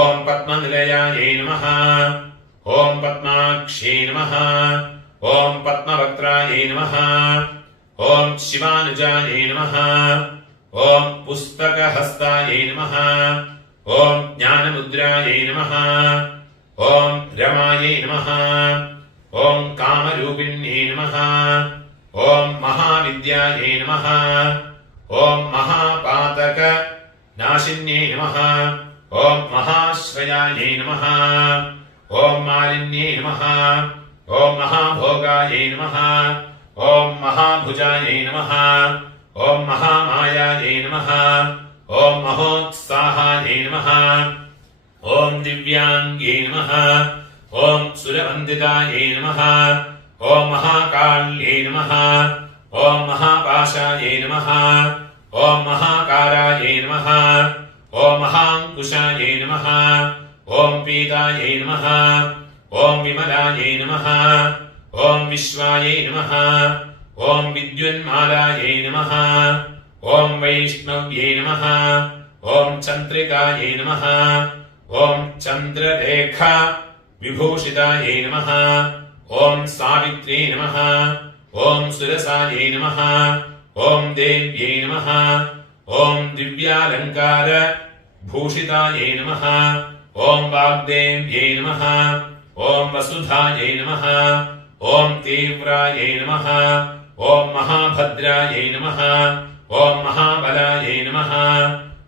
ஓம் பத்மநிலயாயை நமः ஓம் பத்மாக்ஷ்யை நமः ஓம் பத்மவக்த்ராயை நமः ஓம் சிவானுஜாயை நமः ஓம் புஸ்தகஹஸ்தாயை நமः ஓம் ஞானமுத்ராயை நமः ஓம் ரமாயை நமः ஓம் காமரூபிண்யை நமः ஓம் மகாவித்யாயை நமः ஓம் மகாபாதக நாசின்யை நமः ஓம் மகாஸ்ரயாயை நமः ஓம் மாலின்யை நமः ஓம் மகாபோகாயை நமः ஓம் மகாபுஜாயை நமः ஓம் மகாமாயாயை நமः ஓம் மகோத்சாहायै நமः ஓம் திவ்யாङ्ग्यै நமः ஓம் சுரவந்திதாயை நமः ஓம் மகாகாள்யை நமः ஓம் மகாபாஷாயை நமः ஓம் மகாகாராயை நமः ஓம் மகாங்குஷாயை நமः ஓம் பீதாயை நமः ஓம் விமலாயை நமः ஓம் விஸ்வாயை நமः ஓம் வித்யுன்மாலாயை நமः ஓம் வைஷ்ணவ்யை நமः ஓம் சந்திரிகாயை நமः ஓம் சந்திரரேகா விபூஷிதாயை நமः ஓம் சாவித்ரி நமः ஓம் சுரசாயை நமः ஓம் தேவ்யை நமः ओम दिव्यालंकार भूषितायै नमः। ओम वाग्देव्यै नमः। ओम वसुधायै नमः। ओम तीव्रायै नमः। ओम महाभद्रायै नमः। ओम महाबलायै नमः।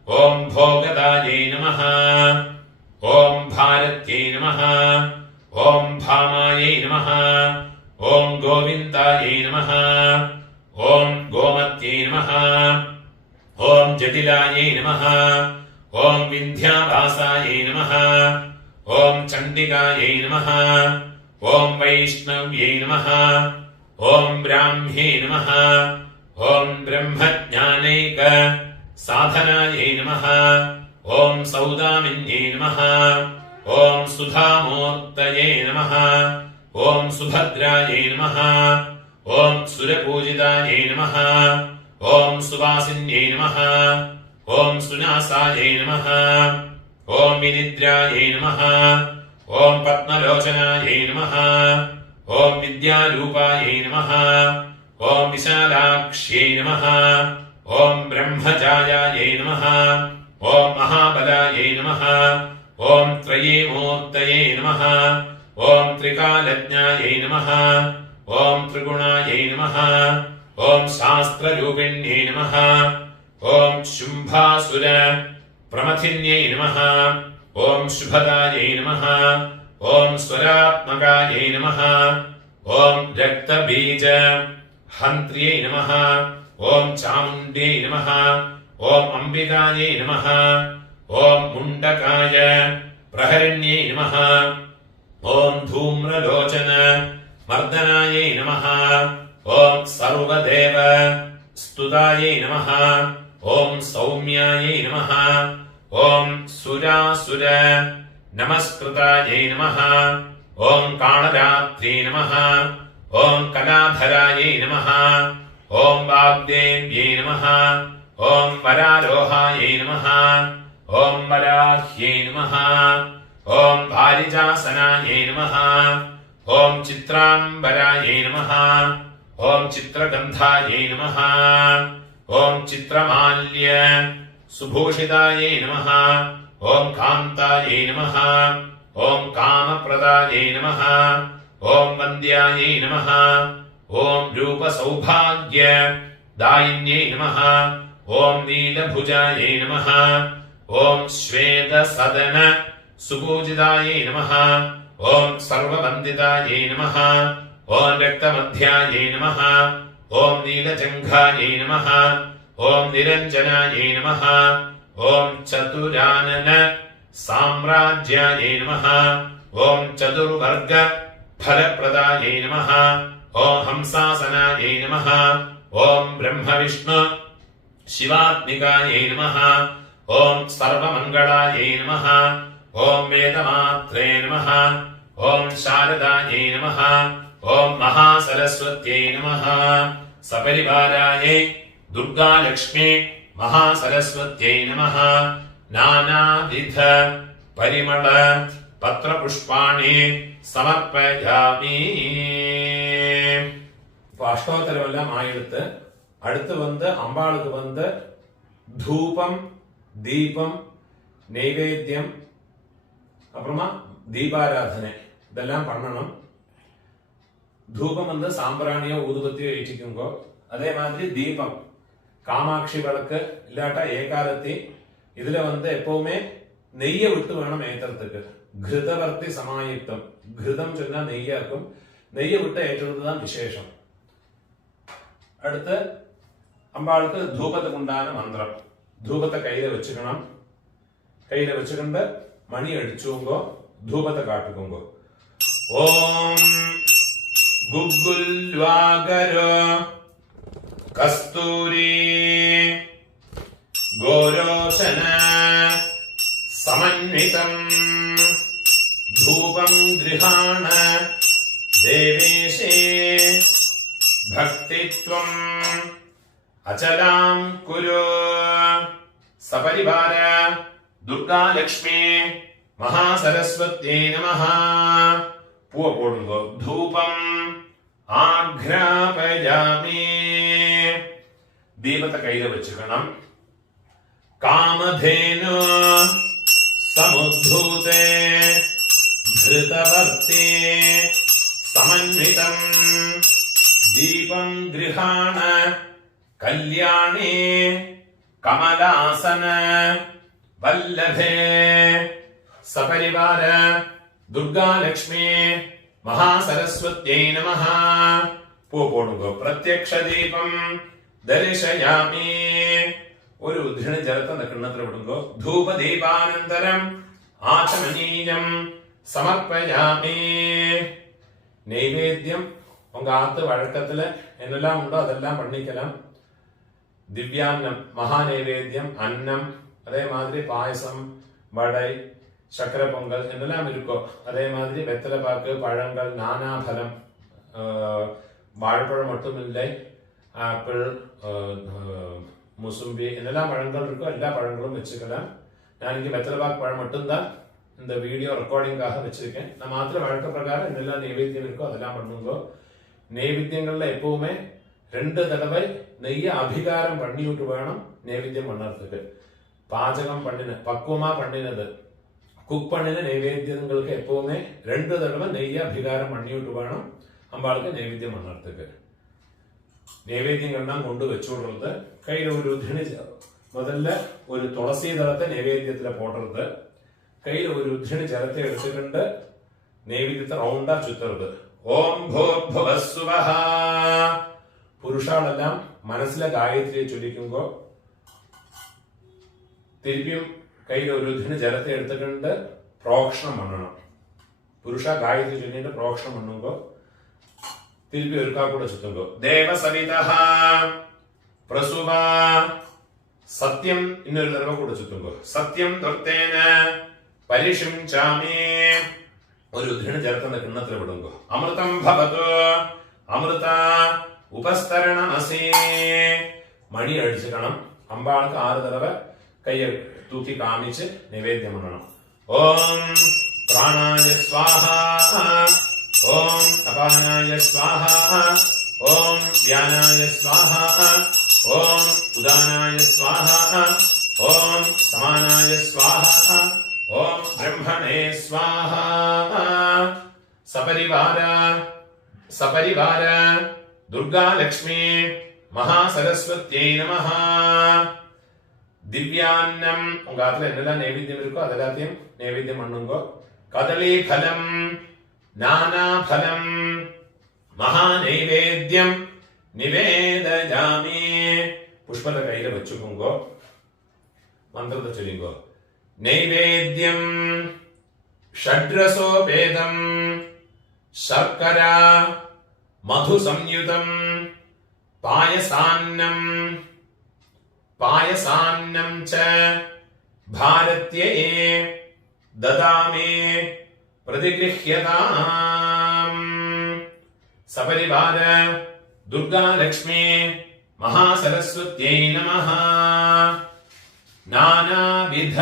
ओम भोगदायै नमः। ओम भारत्यै नमः। ओम भामायै नमः। ओम गोविन्दायै नमः। ओम गोमत्यै नमः। ओम जटिलायै नमः। ओम विन्ध्यावासायै नमः। ओम चण्डिकायै नमः। ओम वैष्णव्यै नमः। ओम ब्राह्म्ये नमः। ओम ब्रह्मज्ञानैक साधनायै नमः। ओम सौदामिन्यै नमः। ओम सुधामूर्तये नमः। ओम सुभद्रायै नमः। ओम सुरपूजितायै नमः। ओम सुवासिन्यै नमः। ओम सुनासायै नमः। ओम विनिद्रायै नमः। ओम पद्मलोचनायै नमः। ओम विद्यारूपायै नमः। ओम विशालाक्ष्यै नमः। ओम ब्रह्मजायायै नमः। ओम महाबलायै नमः। ओम त्रयीमूर्तये नमः। ओम त्रिकालज्ञायै नमः। ओम त्रिगुणायै नमः। ओम शास्त्ररूपिण्यै नमः। ओम शुम्भासुर प्रमथिन्यै नमः। ओम शुभदायै नमः। ओम स्वरात्मकायै नमः। ओम रक्तबीज हन्त्र्यै नमः। ओम चामुण्ड्यै नमः। ओम अंबिकायै नमः। ओम मुण्डकाय प्रहरिण्यै नमः। ओम धूम्रलोचन मर्दनायै नमः। ओम सर्वदेव स्तुतायै नमः। ओम सौम्यायै नमः। ओम सुरासुर नमस्कृतायै नमः। ओम कालरात्रे नमः। ओम कलाधरायै नमः। ओम वाग्देव्यै नमः। ओम वरारोहायै नमः। ओम वराह्यै नमः। ओम पारिजासनायै नमः। ओम चित्रांबरायै नमः। ओम चित्रगन्धायै नमः। ओम चित्रमाल्य सुभूषितायै नमः। ओम कान्तायै नमः। ओम कामप्रदायै नमः। ओम वन्द्यायै नमः। ओम रूपसौभाग्य दायिन्यै नमः। ओम नीलभुजायै नमः। ओम श्वेतसदन सुपूजितायै नमः। ओम सर्ववन्दितायै नमः। ओम रक्तमध्यायै नमः। ओम नीलजङ्घायै नमः। ओम निरञ्जनायै नमः। ओम चतुरानन साम्राज्यायै नमः। ओम चतुर्वर्ग फलप्रदायै नमः। ओम हंसासनायै नमः। ओम ब्रह्मविष्णु शिवात्मिकायै नमः। ओम सर्वमङ्गलायै नमः। ओम वेदमात्रे नमः। ओम शारदायै नमः। ओम महासरस्वत्यै नमः। सपरिवारायै दुर्गालक्ष्मी महासरस्वत्यै नमः। नानाविध परिमळ पत्रपुष्पाणि സമർപ്പയാമി. അഷ്ടോത്തരമെല്ലാം ആയെടുത്ത് അടുത്ത് വന്ന് അമ്പാൾക്ക് വന്ന് ധൂപം ദീപം നൈവേദ്യം அப்புறமா தீபாராதனை இதெல்லாம் பண்ணணும். தூபம் வந்து சாம்பிராணியோ ஊதுபத்தியோ ஏற்றிக்குங்கோ. அதே மாதிரி தீபம் காமாட்சி விளக்கு இல்லாட்டா ஏகாதத்தி இதுல வந்து எப்பவுமே நெய்ய விட்டு வேணும் ஏத்துறதுக்கு. கிருதவர்த்தி சமாயுக்தம், கிருதம் சொன்னா நெய்யாக்கும், நெய்ய விட்டு ஏற்றுறதுதான் விசேஷம். அடுத்து அம்பாளுக்கு தூபத்துக்கு உண்டான மந்திரம். தூபத்தை கையில வச்சுக்கணும். கையில வச்சுக்கிண்டு மணி அடிச்சுங்கோ, தூபத்தை காட்டுக்குங்கோ. ஓம் குகுல்வாகரோ கஸ்தூரி கோரோச்சன समन्वितम् धूपम् गृहाण देवेशे भक्तित्वम् अचलाम् कुरु. सपरिवार दुर्गा लक्ष्मी महासरस्वत्यै नमः. पूव पोडुंगो. धूपम् आघ्रापयामि. दीपத்தை கையில வச்சுக்கணும். കാമധേനു സമുദ്ധൂതേ ധൃതവർത്തേ സമന്വിതം ദീപം ഗൃഹാണ കല്യാണേ കമലാസന വല്ലഭേ സപരിവാര ദുർഗാലക്ഷ്മി മഹാസരസ്വത്यै നമഃ. പൂ പോടുക. പ്രത്യക്ഷ ദീപം ദർശയാമി. ഒരു ഉദ്ധിണി ജലത്തെ കിണ്ണത്തിൽ വിടുമ്പോ ധൂപദീപാനന്തരം ആചമനീയം സമർപ്പയാമി. നൈവേദ്യം உங்க ஆத்து வழக்கத்துல என்னெல்லாம் உண்டோ அதெல்லாம் பண்ணிக்கலாம். திவ்யான்னம் மகா நைவேத்தியம், அன்னம், அதே மாதிரி பாயசம், வடை, சக்கரை பொங்கல் என்னெல்லாம் இருக்கோ அதே மாதிரி வெத்தலை பாக்கு, பழங்கள், நானாபலம், வாழைப்பழம் மட்டும் இல்லை, ஆப்பிள், முசும்பி என்னெல்லாம் பழங்கள் இருக்கோ எல்லா பழங்களும் வச்சுக்கலாம். நான் இங்கே வெத்தலை பாக்கு பழம் மட்டும்தான் இந்த வீடியோ ரெக்கார்டிங்காக வச்சிருக்கேன். நான் மாத்திர வழக்க பிரகாரம் என்னெல்லாம் நைவேத்தியம் இருக்கோ அதெல்லாம் பண்ணுங்க. நைவேத்தியங்கள்ல எப்பவுமே 2 தடவை நெய்ய அபிகாரம் பண்ணிவிட்டு வேணும் நைவேத்தியம் பண்ணறதுக்கு. பாചகம் பண்ணின பக்குவமா பண்ணினது குக் பண்ணின நைவேத்தியங்களுக்கு எப்பவுமே 2 தடவை நெய்ய அபிகாரம் பண்ணிவிட்டு வேணும் அம்பாளுக்கு நைவேத்தியம் பண்ணறதுக்கு. நைவேத்தியங்கள்லாம் கொண்டு வச்சு விடுறது. கையில ஒரு உதிணி முதல்ல ஒரு துளசி தளத்தை நைவேத்தியத்துல போடுறது. கையில ஒரு உதிணி ஜலத்தை எடுத்துக்கிட்டு நைவேத்தியத்தை ரவுண்டா சுத்துறது. ஓம் ഭൂർഭുവഃസുവഃ. പുരുഷാളെല്ലാം മനസ്സിലെ ഗായത്രിയെ ചൊല്ലിക്കുമ്പോ തിരുപ്പിയും കയ്യിൽ ഒരു ഉദിന് ജലത്തെ എടുത്തിട്ടുണ്ട് പ്രോക്ഷണം പണ്ണണം. പുരുഷ ഗായത്രി ചൊല്ലിട്ട് പ്രോക്ഷണം പണ്ണുമ്പോ തിരുപ്പി ഒരുക്കാ കൂടെ ചുറ്റുമ്പോ ദേവസവിതഃ പ്രസുവ സത്യം ഇന്നൊരു തടവ കൂടെ ചുറ്റുമ്പോ സത്യം ത്വത്തേന പരിഷിംചാമി. ഒരു ഉദ്ധിണി ജലത്തിന്റെ കിണ്ണത്തിൽ വിടുമ്പോ അമൃതം ഭവതു അമൃത ഉപസ്തരണമസി. മണി അടിച്ചിക്കണം. അമ്പാൾക്ക് 6 തടവ കയ്യ തൂക്കി കാമിച്ച് നിവേദ്യം பண்ணணும். ഓം പ്രാണായ സ്വാഹ, ഓം അപാനായ സ്വാഹ, ഓം വ്യാനായ സ്വാഹ, ഓം ഉദാനായ സ്വാഹ, ഓം സമാനായ സ്വാഹ, ഓം ബ്രഹ്മണേ സ്വാഹ. സപരിവാര സപരിവാര ദുർഗാലക്ഷ്മി മഹാസരസ്വത്यै நமஹ. திவ்யான்னம் உங்க ஆத்துல என்னெல்லாம் நைவேத்தியம் இருக்கோ அதெல்லாத்தையும் நைவேத்தியம் பண்ணுங்கோ. கதலி பலம் நானா பலம் மகா நைவேத்தியம் நிவேதயாமி. புஷ்பத்தை கையில வச்சுக்கோங்கோ. மந்திரத்தை சொல்லிங்கோ. நைவேத்தியம் ஷட்ரசோபேதம் சர்க்கரா மது சம்யுதம் பாயசான்னம் பாயசான்னம் ச பாரத்யே ததாமே பிரதிகிருஹ்யதாம். சபரிவார துர்காலக்ஷ்மி மகாசரஸ்வத்யை நமஹ. நானாவித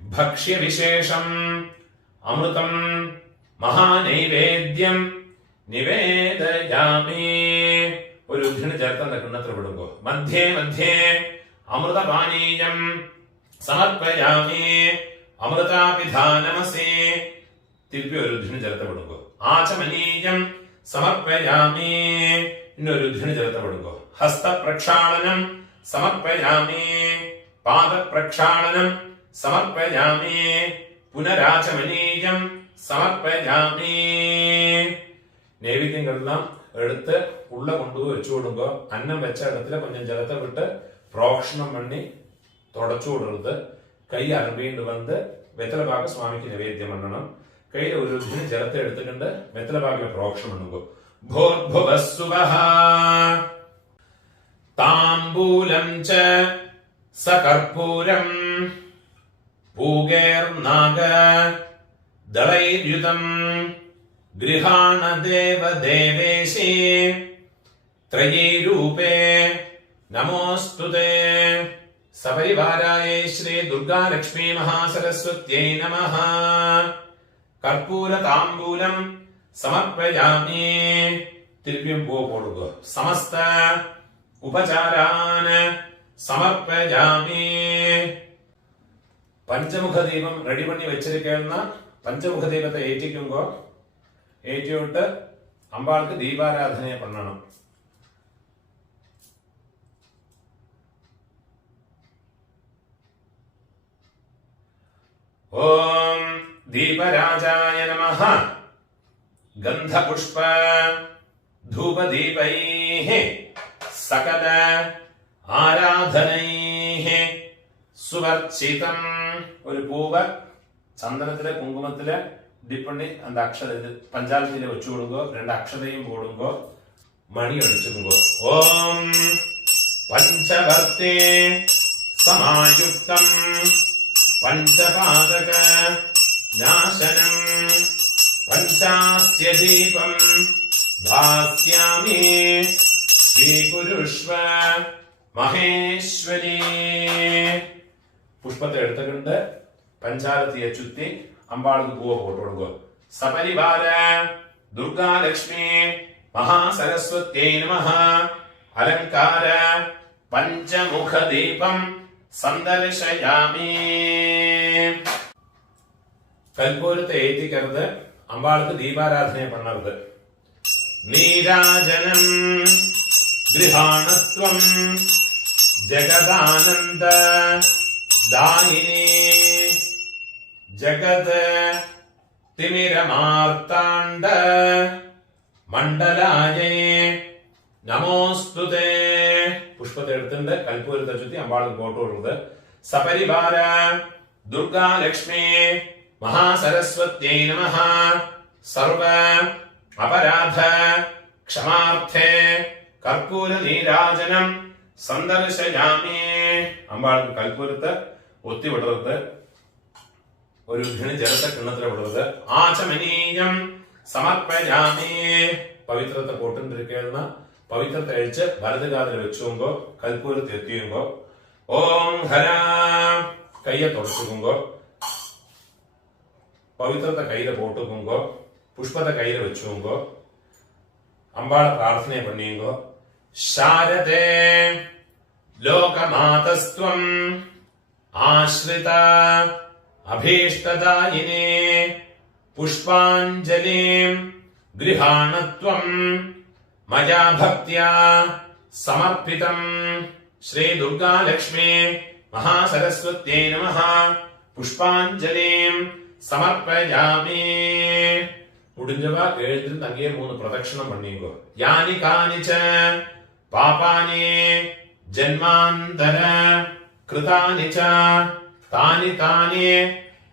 ഭക്ഷ്യ വിശേഷം അമൃതം മഹാനൈവേദ്യം നിവേദയാമി. ഒരു ഉദ്ധിണി ചേർത്ത കിണ്ണത്തിൽ വിടുമ്പോ മധ്യേ മധ്യേ അമൃതപാനീയം സമർപ്പയാമി. അമൃതാപിധാനമസി. തിരുപ്പി ഒരു ഉദ്ധിണി ചേർത്ത് വിടുമ്പോ ആചമനീയം സമർപ്പയാമി. ഇന്നൊരു ഉദ്ധിണി ചേർത്ത് വിടുമ്പോ ഹസ്തപ്രക്ഷാളനം സമർപ്പയാമി. പാദപ്രക്ഷാളനം സമർപ്പയാമി. പുനരാചമനീയം സമർപ്പയാമി. നൈവേദ്യങ്ങളെല്ലാം എടുത്ത് ഉള്ള കൊണ്ടുപോയി വെച്ചു കൊടുക്കുക. അന്നം വെച്ച ഇടത്തില് കൊഞ്ചം ജലത്തെ വിട്ട് പ്രോക്ഷണം പണി തുടച്ചു കൊടുത്ത് കൈ അരമ്പീണ്ട് വന്ന് വെത്തലഭാഗ സ്വാമിക്ക് നൈവേദ്യം പണ്ണണം. കയ്യിൽ ഒരു ഉദ്ധിണി ജലത്തെ എടുത്തിട്ടുണ്ട് വെത്തലഭാഗിലെ പ്രോക്ഷണം പണ്ണുക. ഭൂർഭുവഃസുവഃ താംബൂലം ച സകർപ്പൂരം പൂഗേർനാഗ ദളൈര്യുതം ഗൃഹാണ ദേവദേവേശി ത്രയീരൂപേ നമോസ്തുതേ. സപരിവാരായ ശ്രീ ദുർഗാലക്ഷ്മി മഹാസരസ്വത്यै നമഃ. കർപ്പൂര താംബൂലം സമർപ്പയാമി. തിരുപ്പിയും പൂ പോടുക. സമസ്ത ഉപചാരാൻ സമർപ്പയാമി. പഞ്ചമുഖ ദീപം റെഡി പണി വെച്ചിരിക്കുന്ന പഞ്ചമുഖ ദീപത്തെ ഏറ്റിക്കുമ്പോ ഏറ്റിവിട്ട് അമ്പാൾക്ക് ദീപാരാധനയെ പണ്ണണം. ഓം ദീപരാജായ നമഃ. ഗന്ധപുഷ്പ ധൂപദീപൈഃ സകല ആരാധനൈഃ സുവർച്ചിതം. ഒരു പൂവ് ചന്ദനത്തിലെ കുങ്കുമത്തിലെ ഡിപ്പണ്ണി அந்த അക്ഷര പഞ്ചാലത്തിലെ വെച്ചു കൊടുക്കോ. 2 അക്ഷതയും പോടുമ്പോ മണി അടിച്ചുകൊണ്ടോ. ഓം പഞ്ചവർത്തേ സമായുക്തം പഞ്ചപാദക നാശനം പഞ്ചാസ്യ ദീപം ദാസ്യാമി സ്വീകുരുഷ്വ മഹേശ്വരീ. പുഷ്പത്തെ എടുത്തുകൊണ്ട് പഞ്ചാരത്തിയെ ചുറ്റി അമ്പാൾക്ക് പൂവ പോട്ട് കൊടുക്കുക. സപരിവാര ദുർഗാലക്ഷ്മി മഹാസരസ്വത്യൈ നമഃ. അലങ്കാര പഞ്ചമുഖ ദീപം സന്ദർശയാമി. കൽപ്പൂരത്തെ ഏറ്റിക്കരുത്, അമ്പാൾക്ക് ദീപാരാധനയെ പണ്ണരുത്. നീരാജനം ഗൃഹാണത്വം ജഗദാനന്ദ ദായിനി ജഗത് തിമിരമാർത്താണ്ഡ മണ്ഡലായേ നമോസ്തുതേ. പുഷ്പത്തെ എടുത്തിട്ട് കൽപ്പൂരത്തെ ചുറ്റി അമ്പാൾക്ക് പോട്ട് കൊടുക്കുന്നത്. സപരിവാര ദുർഗാലക്ഷ്മി മഹാസരസ്വത്യൈ നമഃ. സർവ അപരാധ ക്ഷമാർത്ഥേ കർപ്പൂര നീരാജനം സന്ദർശയാമി. അമ്പാൾക്ക് കൽപ്പൂരത്ത് ഒത്തിവിടരുത്, ഒരു ഘണി ജലത്തെ കിണ്ണത്തിലെ വിടരുത്. ആചമനീയം സമർപ്പയാമി. പവിത്രത്തെ പോട്ടിരിക്കുന്ന പവിത്രത്തെ അഴിച്ച് വലതുകാതിൽ വെച്ചുമ്പോ കൽപ്പൂരത്തെ എത്തിയുമ്പോ ഓം ഹര കയ്യെ തുടച്ചുമ്പോ പവിത്രത്തെ കയ്യിലെ പോട്ടുമ്പോ പുഷ്പത്തെ കയ്യില് വെച്ചുമ്പോ അമ്പാളെ പ്രാർത്ഥനയെ പണിയുമ്പോ ശാരദേ ലോകമാതസ്ത്വം ആശ്രിത അഭീഷ്ടദായിനേ പുഷ്പാഞ്ജലിം ഗൃഹാണത്വം മയാ ഭക്ത്യാ സമർപ്പിതം. ശ്രീ ദുർഗാലക്ഷ്മി മഹാസരസ്വത്യൈ നമഃ. പുഷ്പാഞ്ജലിം സമർപ്പയാമി. മുടിഞ്ഞവ എഴുതിൽ തങ്ങിയ 3 പ്രദക്ഷിണം പണിയുക. യാനി കാനിച്ച പാപാനി ജന്മാന്തര കൃതാനി ച താനി താനി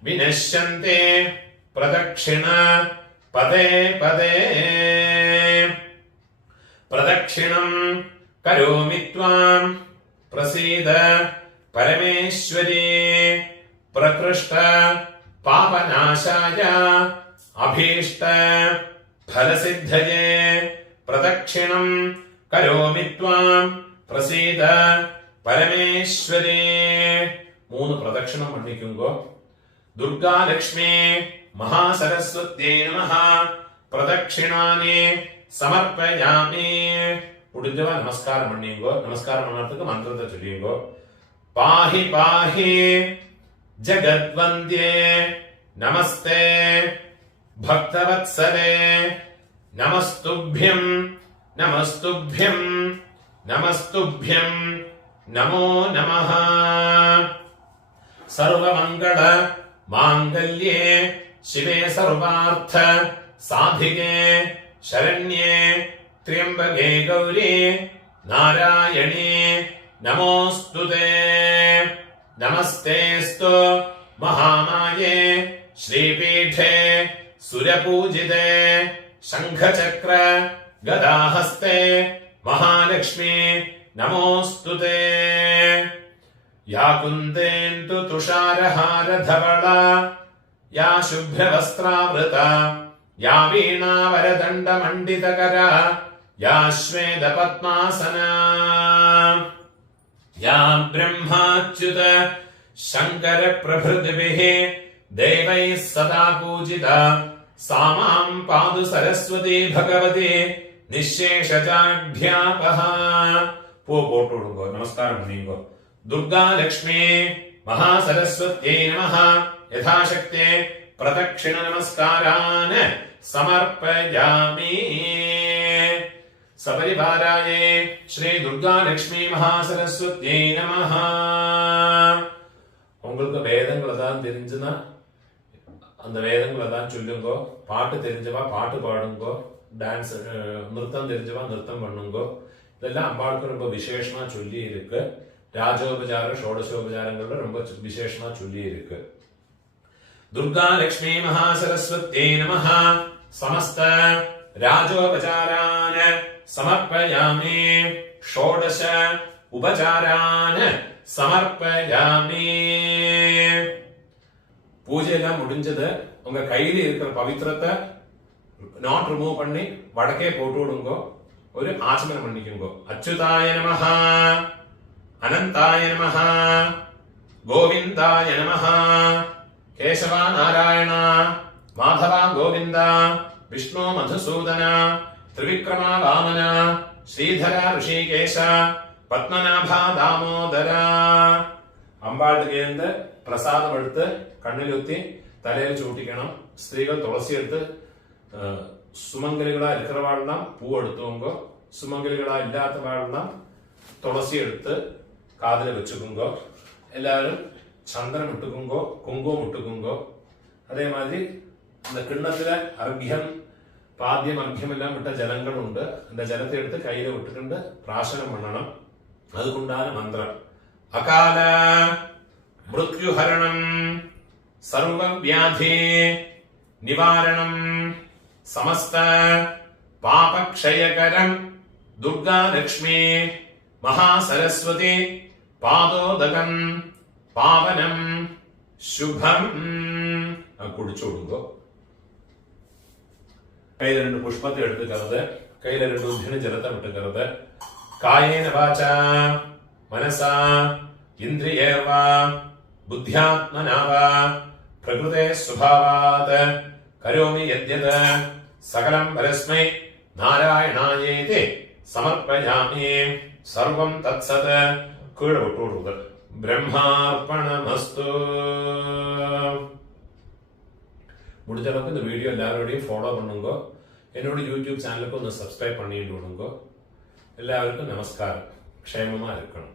വിനശ്യന്തെ പ്രദക്ഷിണ പദേ പദേ. പ്രദക്ഷിണം കരോമി ത്വാം പ്രസീദ പരമേശ്വരി. പ്രകൃഷ്ട പാപനാശായ അഭീഷ്ട ഫലസിദ്ധയേ. പ്രദക്ഷിണം കരോമി ത്വാം പ്രസീദ പരമേശ്വരി. 3 പ്രദക്ഷിണം പണിക്കുമ്പോ ദുർഗാലക്ഷ്മി മഹാസരസ്വത്യൈ നമഃ. പ്രദക്ഷിണാനി സമർപ്പയാമി. ഉടുഞ്ചവ നമസ്കാരം പണിയുമ്പോ നമസ്കാരം പണ്ണത്തുക്ക് മന്ത്രത്തെ ചൊല്ലിയുമ്പോ പാഹി പാഹി ജഗദ്വന്ദ്യേ നമസ്തേ ഭക്തവത്സലേ നമസ്തുഭ്യം നമസ്തുഭ്യം നമസ്തുഭ്യം നമോ നമഃ. സർവമംഗള മാംഗല്യേ ശിവേ സർവാർത്ഥ സാധികേ ശരണ്യേ ത്ര്യംബകേ ഗൗരി നാരായണീ നമോസ്തുതേ. നമസ്തേസ്തു മഹാമായേ ശ്രീപീഠേ സുരപൂജിതേ ശംഖചക്ര ഗദാഹസ്തേ മഹാലക്ഷ്മി നമോസ്തുതേ. യാ കുന്ദേന്ദു തുഷാരഹാരധവള യാ ശുഭ്രവസ്ത്രാവൃത യാ വീണാവരദണ്ഡമണ്ഡിതകര യാ ശ്വേതപദ്മാസന യാ ബ്രഹ്മാച്യുത ശങ്കര പ്രഭൃതിഭിः ദേവൈः സദാ പൂജിത സാ മാം പാതു സരസ്വതി ഭഗവതി നിശേഷജാഢ്യാപഹ. പൂ പോട്ട് കൊടുക്കോ, നമസ്കാരം പണിയുമ്പോ दुर्गा लक्ष्मी महासरस्वत्यै नमः यथाशक्ते प्रदक्षिण नमस्कारान् समर्पयामि सपरिवाराय श्री दुर्गा लक्ष्मी महासरस्वत्यै नमः உங்களுக்கு வேதங்களை தான் தெரிஞ்சுனா அந்த வேதங்களை தான் சொல்லுங்கோ பாட்டு தெரிஞ்சவா பாட்டு பாடுங்கோ டான்ஸ் நிறுத்தம் தெரிஞ்சவா நிறுத்தம் பண்ணுங்கோ இதெல்லாம் அம்பாளுக்கு ரொம்ப விசேஷமா சொல்லி இருக்கு ராஜோபச்சார ஷோடசோபச்சாரங்கள்ல ரொம்ப விசேஷமா சொல்லி இருக்கு दुर्गा लक्ष्मी महासरस्वत्यै नमः समस्त राजोपचारान् समर्पयामि षोडश उपचारान् समर्पयामि பூஜை எல்லாம் முடிஞ்சது உங்க கையில இருக்கிற பவித்திரத்தை நாட் ரிமூவ் பண்ணி வடக்கே போட்டு விடுங்க ஒரு ஆச்சமனம் பண்ணிக்கோங்க அச்சுதாய நமஹ அனந்தாய நமஹ கோவிந்தாய நமஹ केशव नारायण माधव गोविंद विष्णु मधुसूदन त्रिविक्रम वामन श्रीधर ऋषिकेश पद्मनाभ दामोदर അമ്പാളുടെ പ്രസാദം എടുത്ത് കണ്ണിലുത്തി തലയിൽ ചൂട്ടിക്കണം സ്ത്രീകൾ തുളസി എടുത്ത് സുമംഗലികളാ ഇരിക്കുന്നവാളെല്ലാം പൂ എടുത്തുകൊങ്കോ സുമംഗലികളാ ഇല്ലാത്ത വാളെല്ലാം തുളസി എടുത്ത് കാതിൽ വെച്ചുകൊങ്കോ എല്ലാവരും சந்திரன் விட்டுக்குங்கோ குங்குமம் விட்டுக்குங்கோ அதே மாதிரி அந்த கிண்ணத்துல அர்க்கியம் பாத்தியம் அர்க்கியம் எல்லாம் விட்ட ஜலங்கள் உண்டு அந்த ஜலத்தை எடுத்து கையில விட்டுக்கிண்டு பிராசனம் பண்ணணும் அதுக்குண்டான மந்திரம் அகால மிருத்யுஹரணம் சர்வ வியாதி நிவாரணம் சமஸ்த பாபக்ஷயகரம் துர்கா லக்ஷ்மி மகா சரஸ்வதி பாதோதகம் പാവനം ശുഭം കുടിച്ചുകൊടുക്കോ കയ്യിലെ 2 പുഷ്പത്തെ എടുത്തുക്കരുത് കയ്യിലെ 2 ഉദ്ധിന് ജലത്തെ വിട്ടുക്കരുത് കായേന വാച മനസാ ഇന്ദ്രിയേവ ബുദ്ധ്യാത്മനാവ പ്രകൃതേ സ്വഭാവാത് കരോമി യദ്യത് സകലം പരസ്മൈ നാരായണായേതി സമർപ്പയാമി സർവം തത്സത് കീഴെ വിട്ടുകൊടുക്കുക ബ്രഹ്മാർപ്പണമസ്തു முடிஞ்சளவுக்கு இந்த வீடியோ எல்லாரோடையும் ஃபாலோ பண்ணுங்க என்னோட யூடியூப் சேனலுக்கு ഒന്ന് സബ്സ്ക്രൈബ് பண்ணிட்டு விடுங்க எல்லாருக்கும் நமஸ்காரம் ക്ഷേമமா இருக்கணும்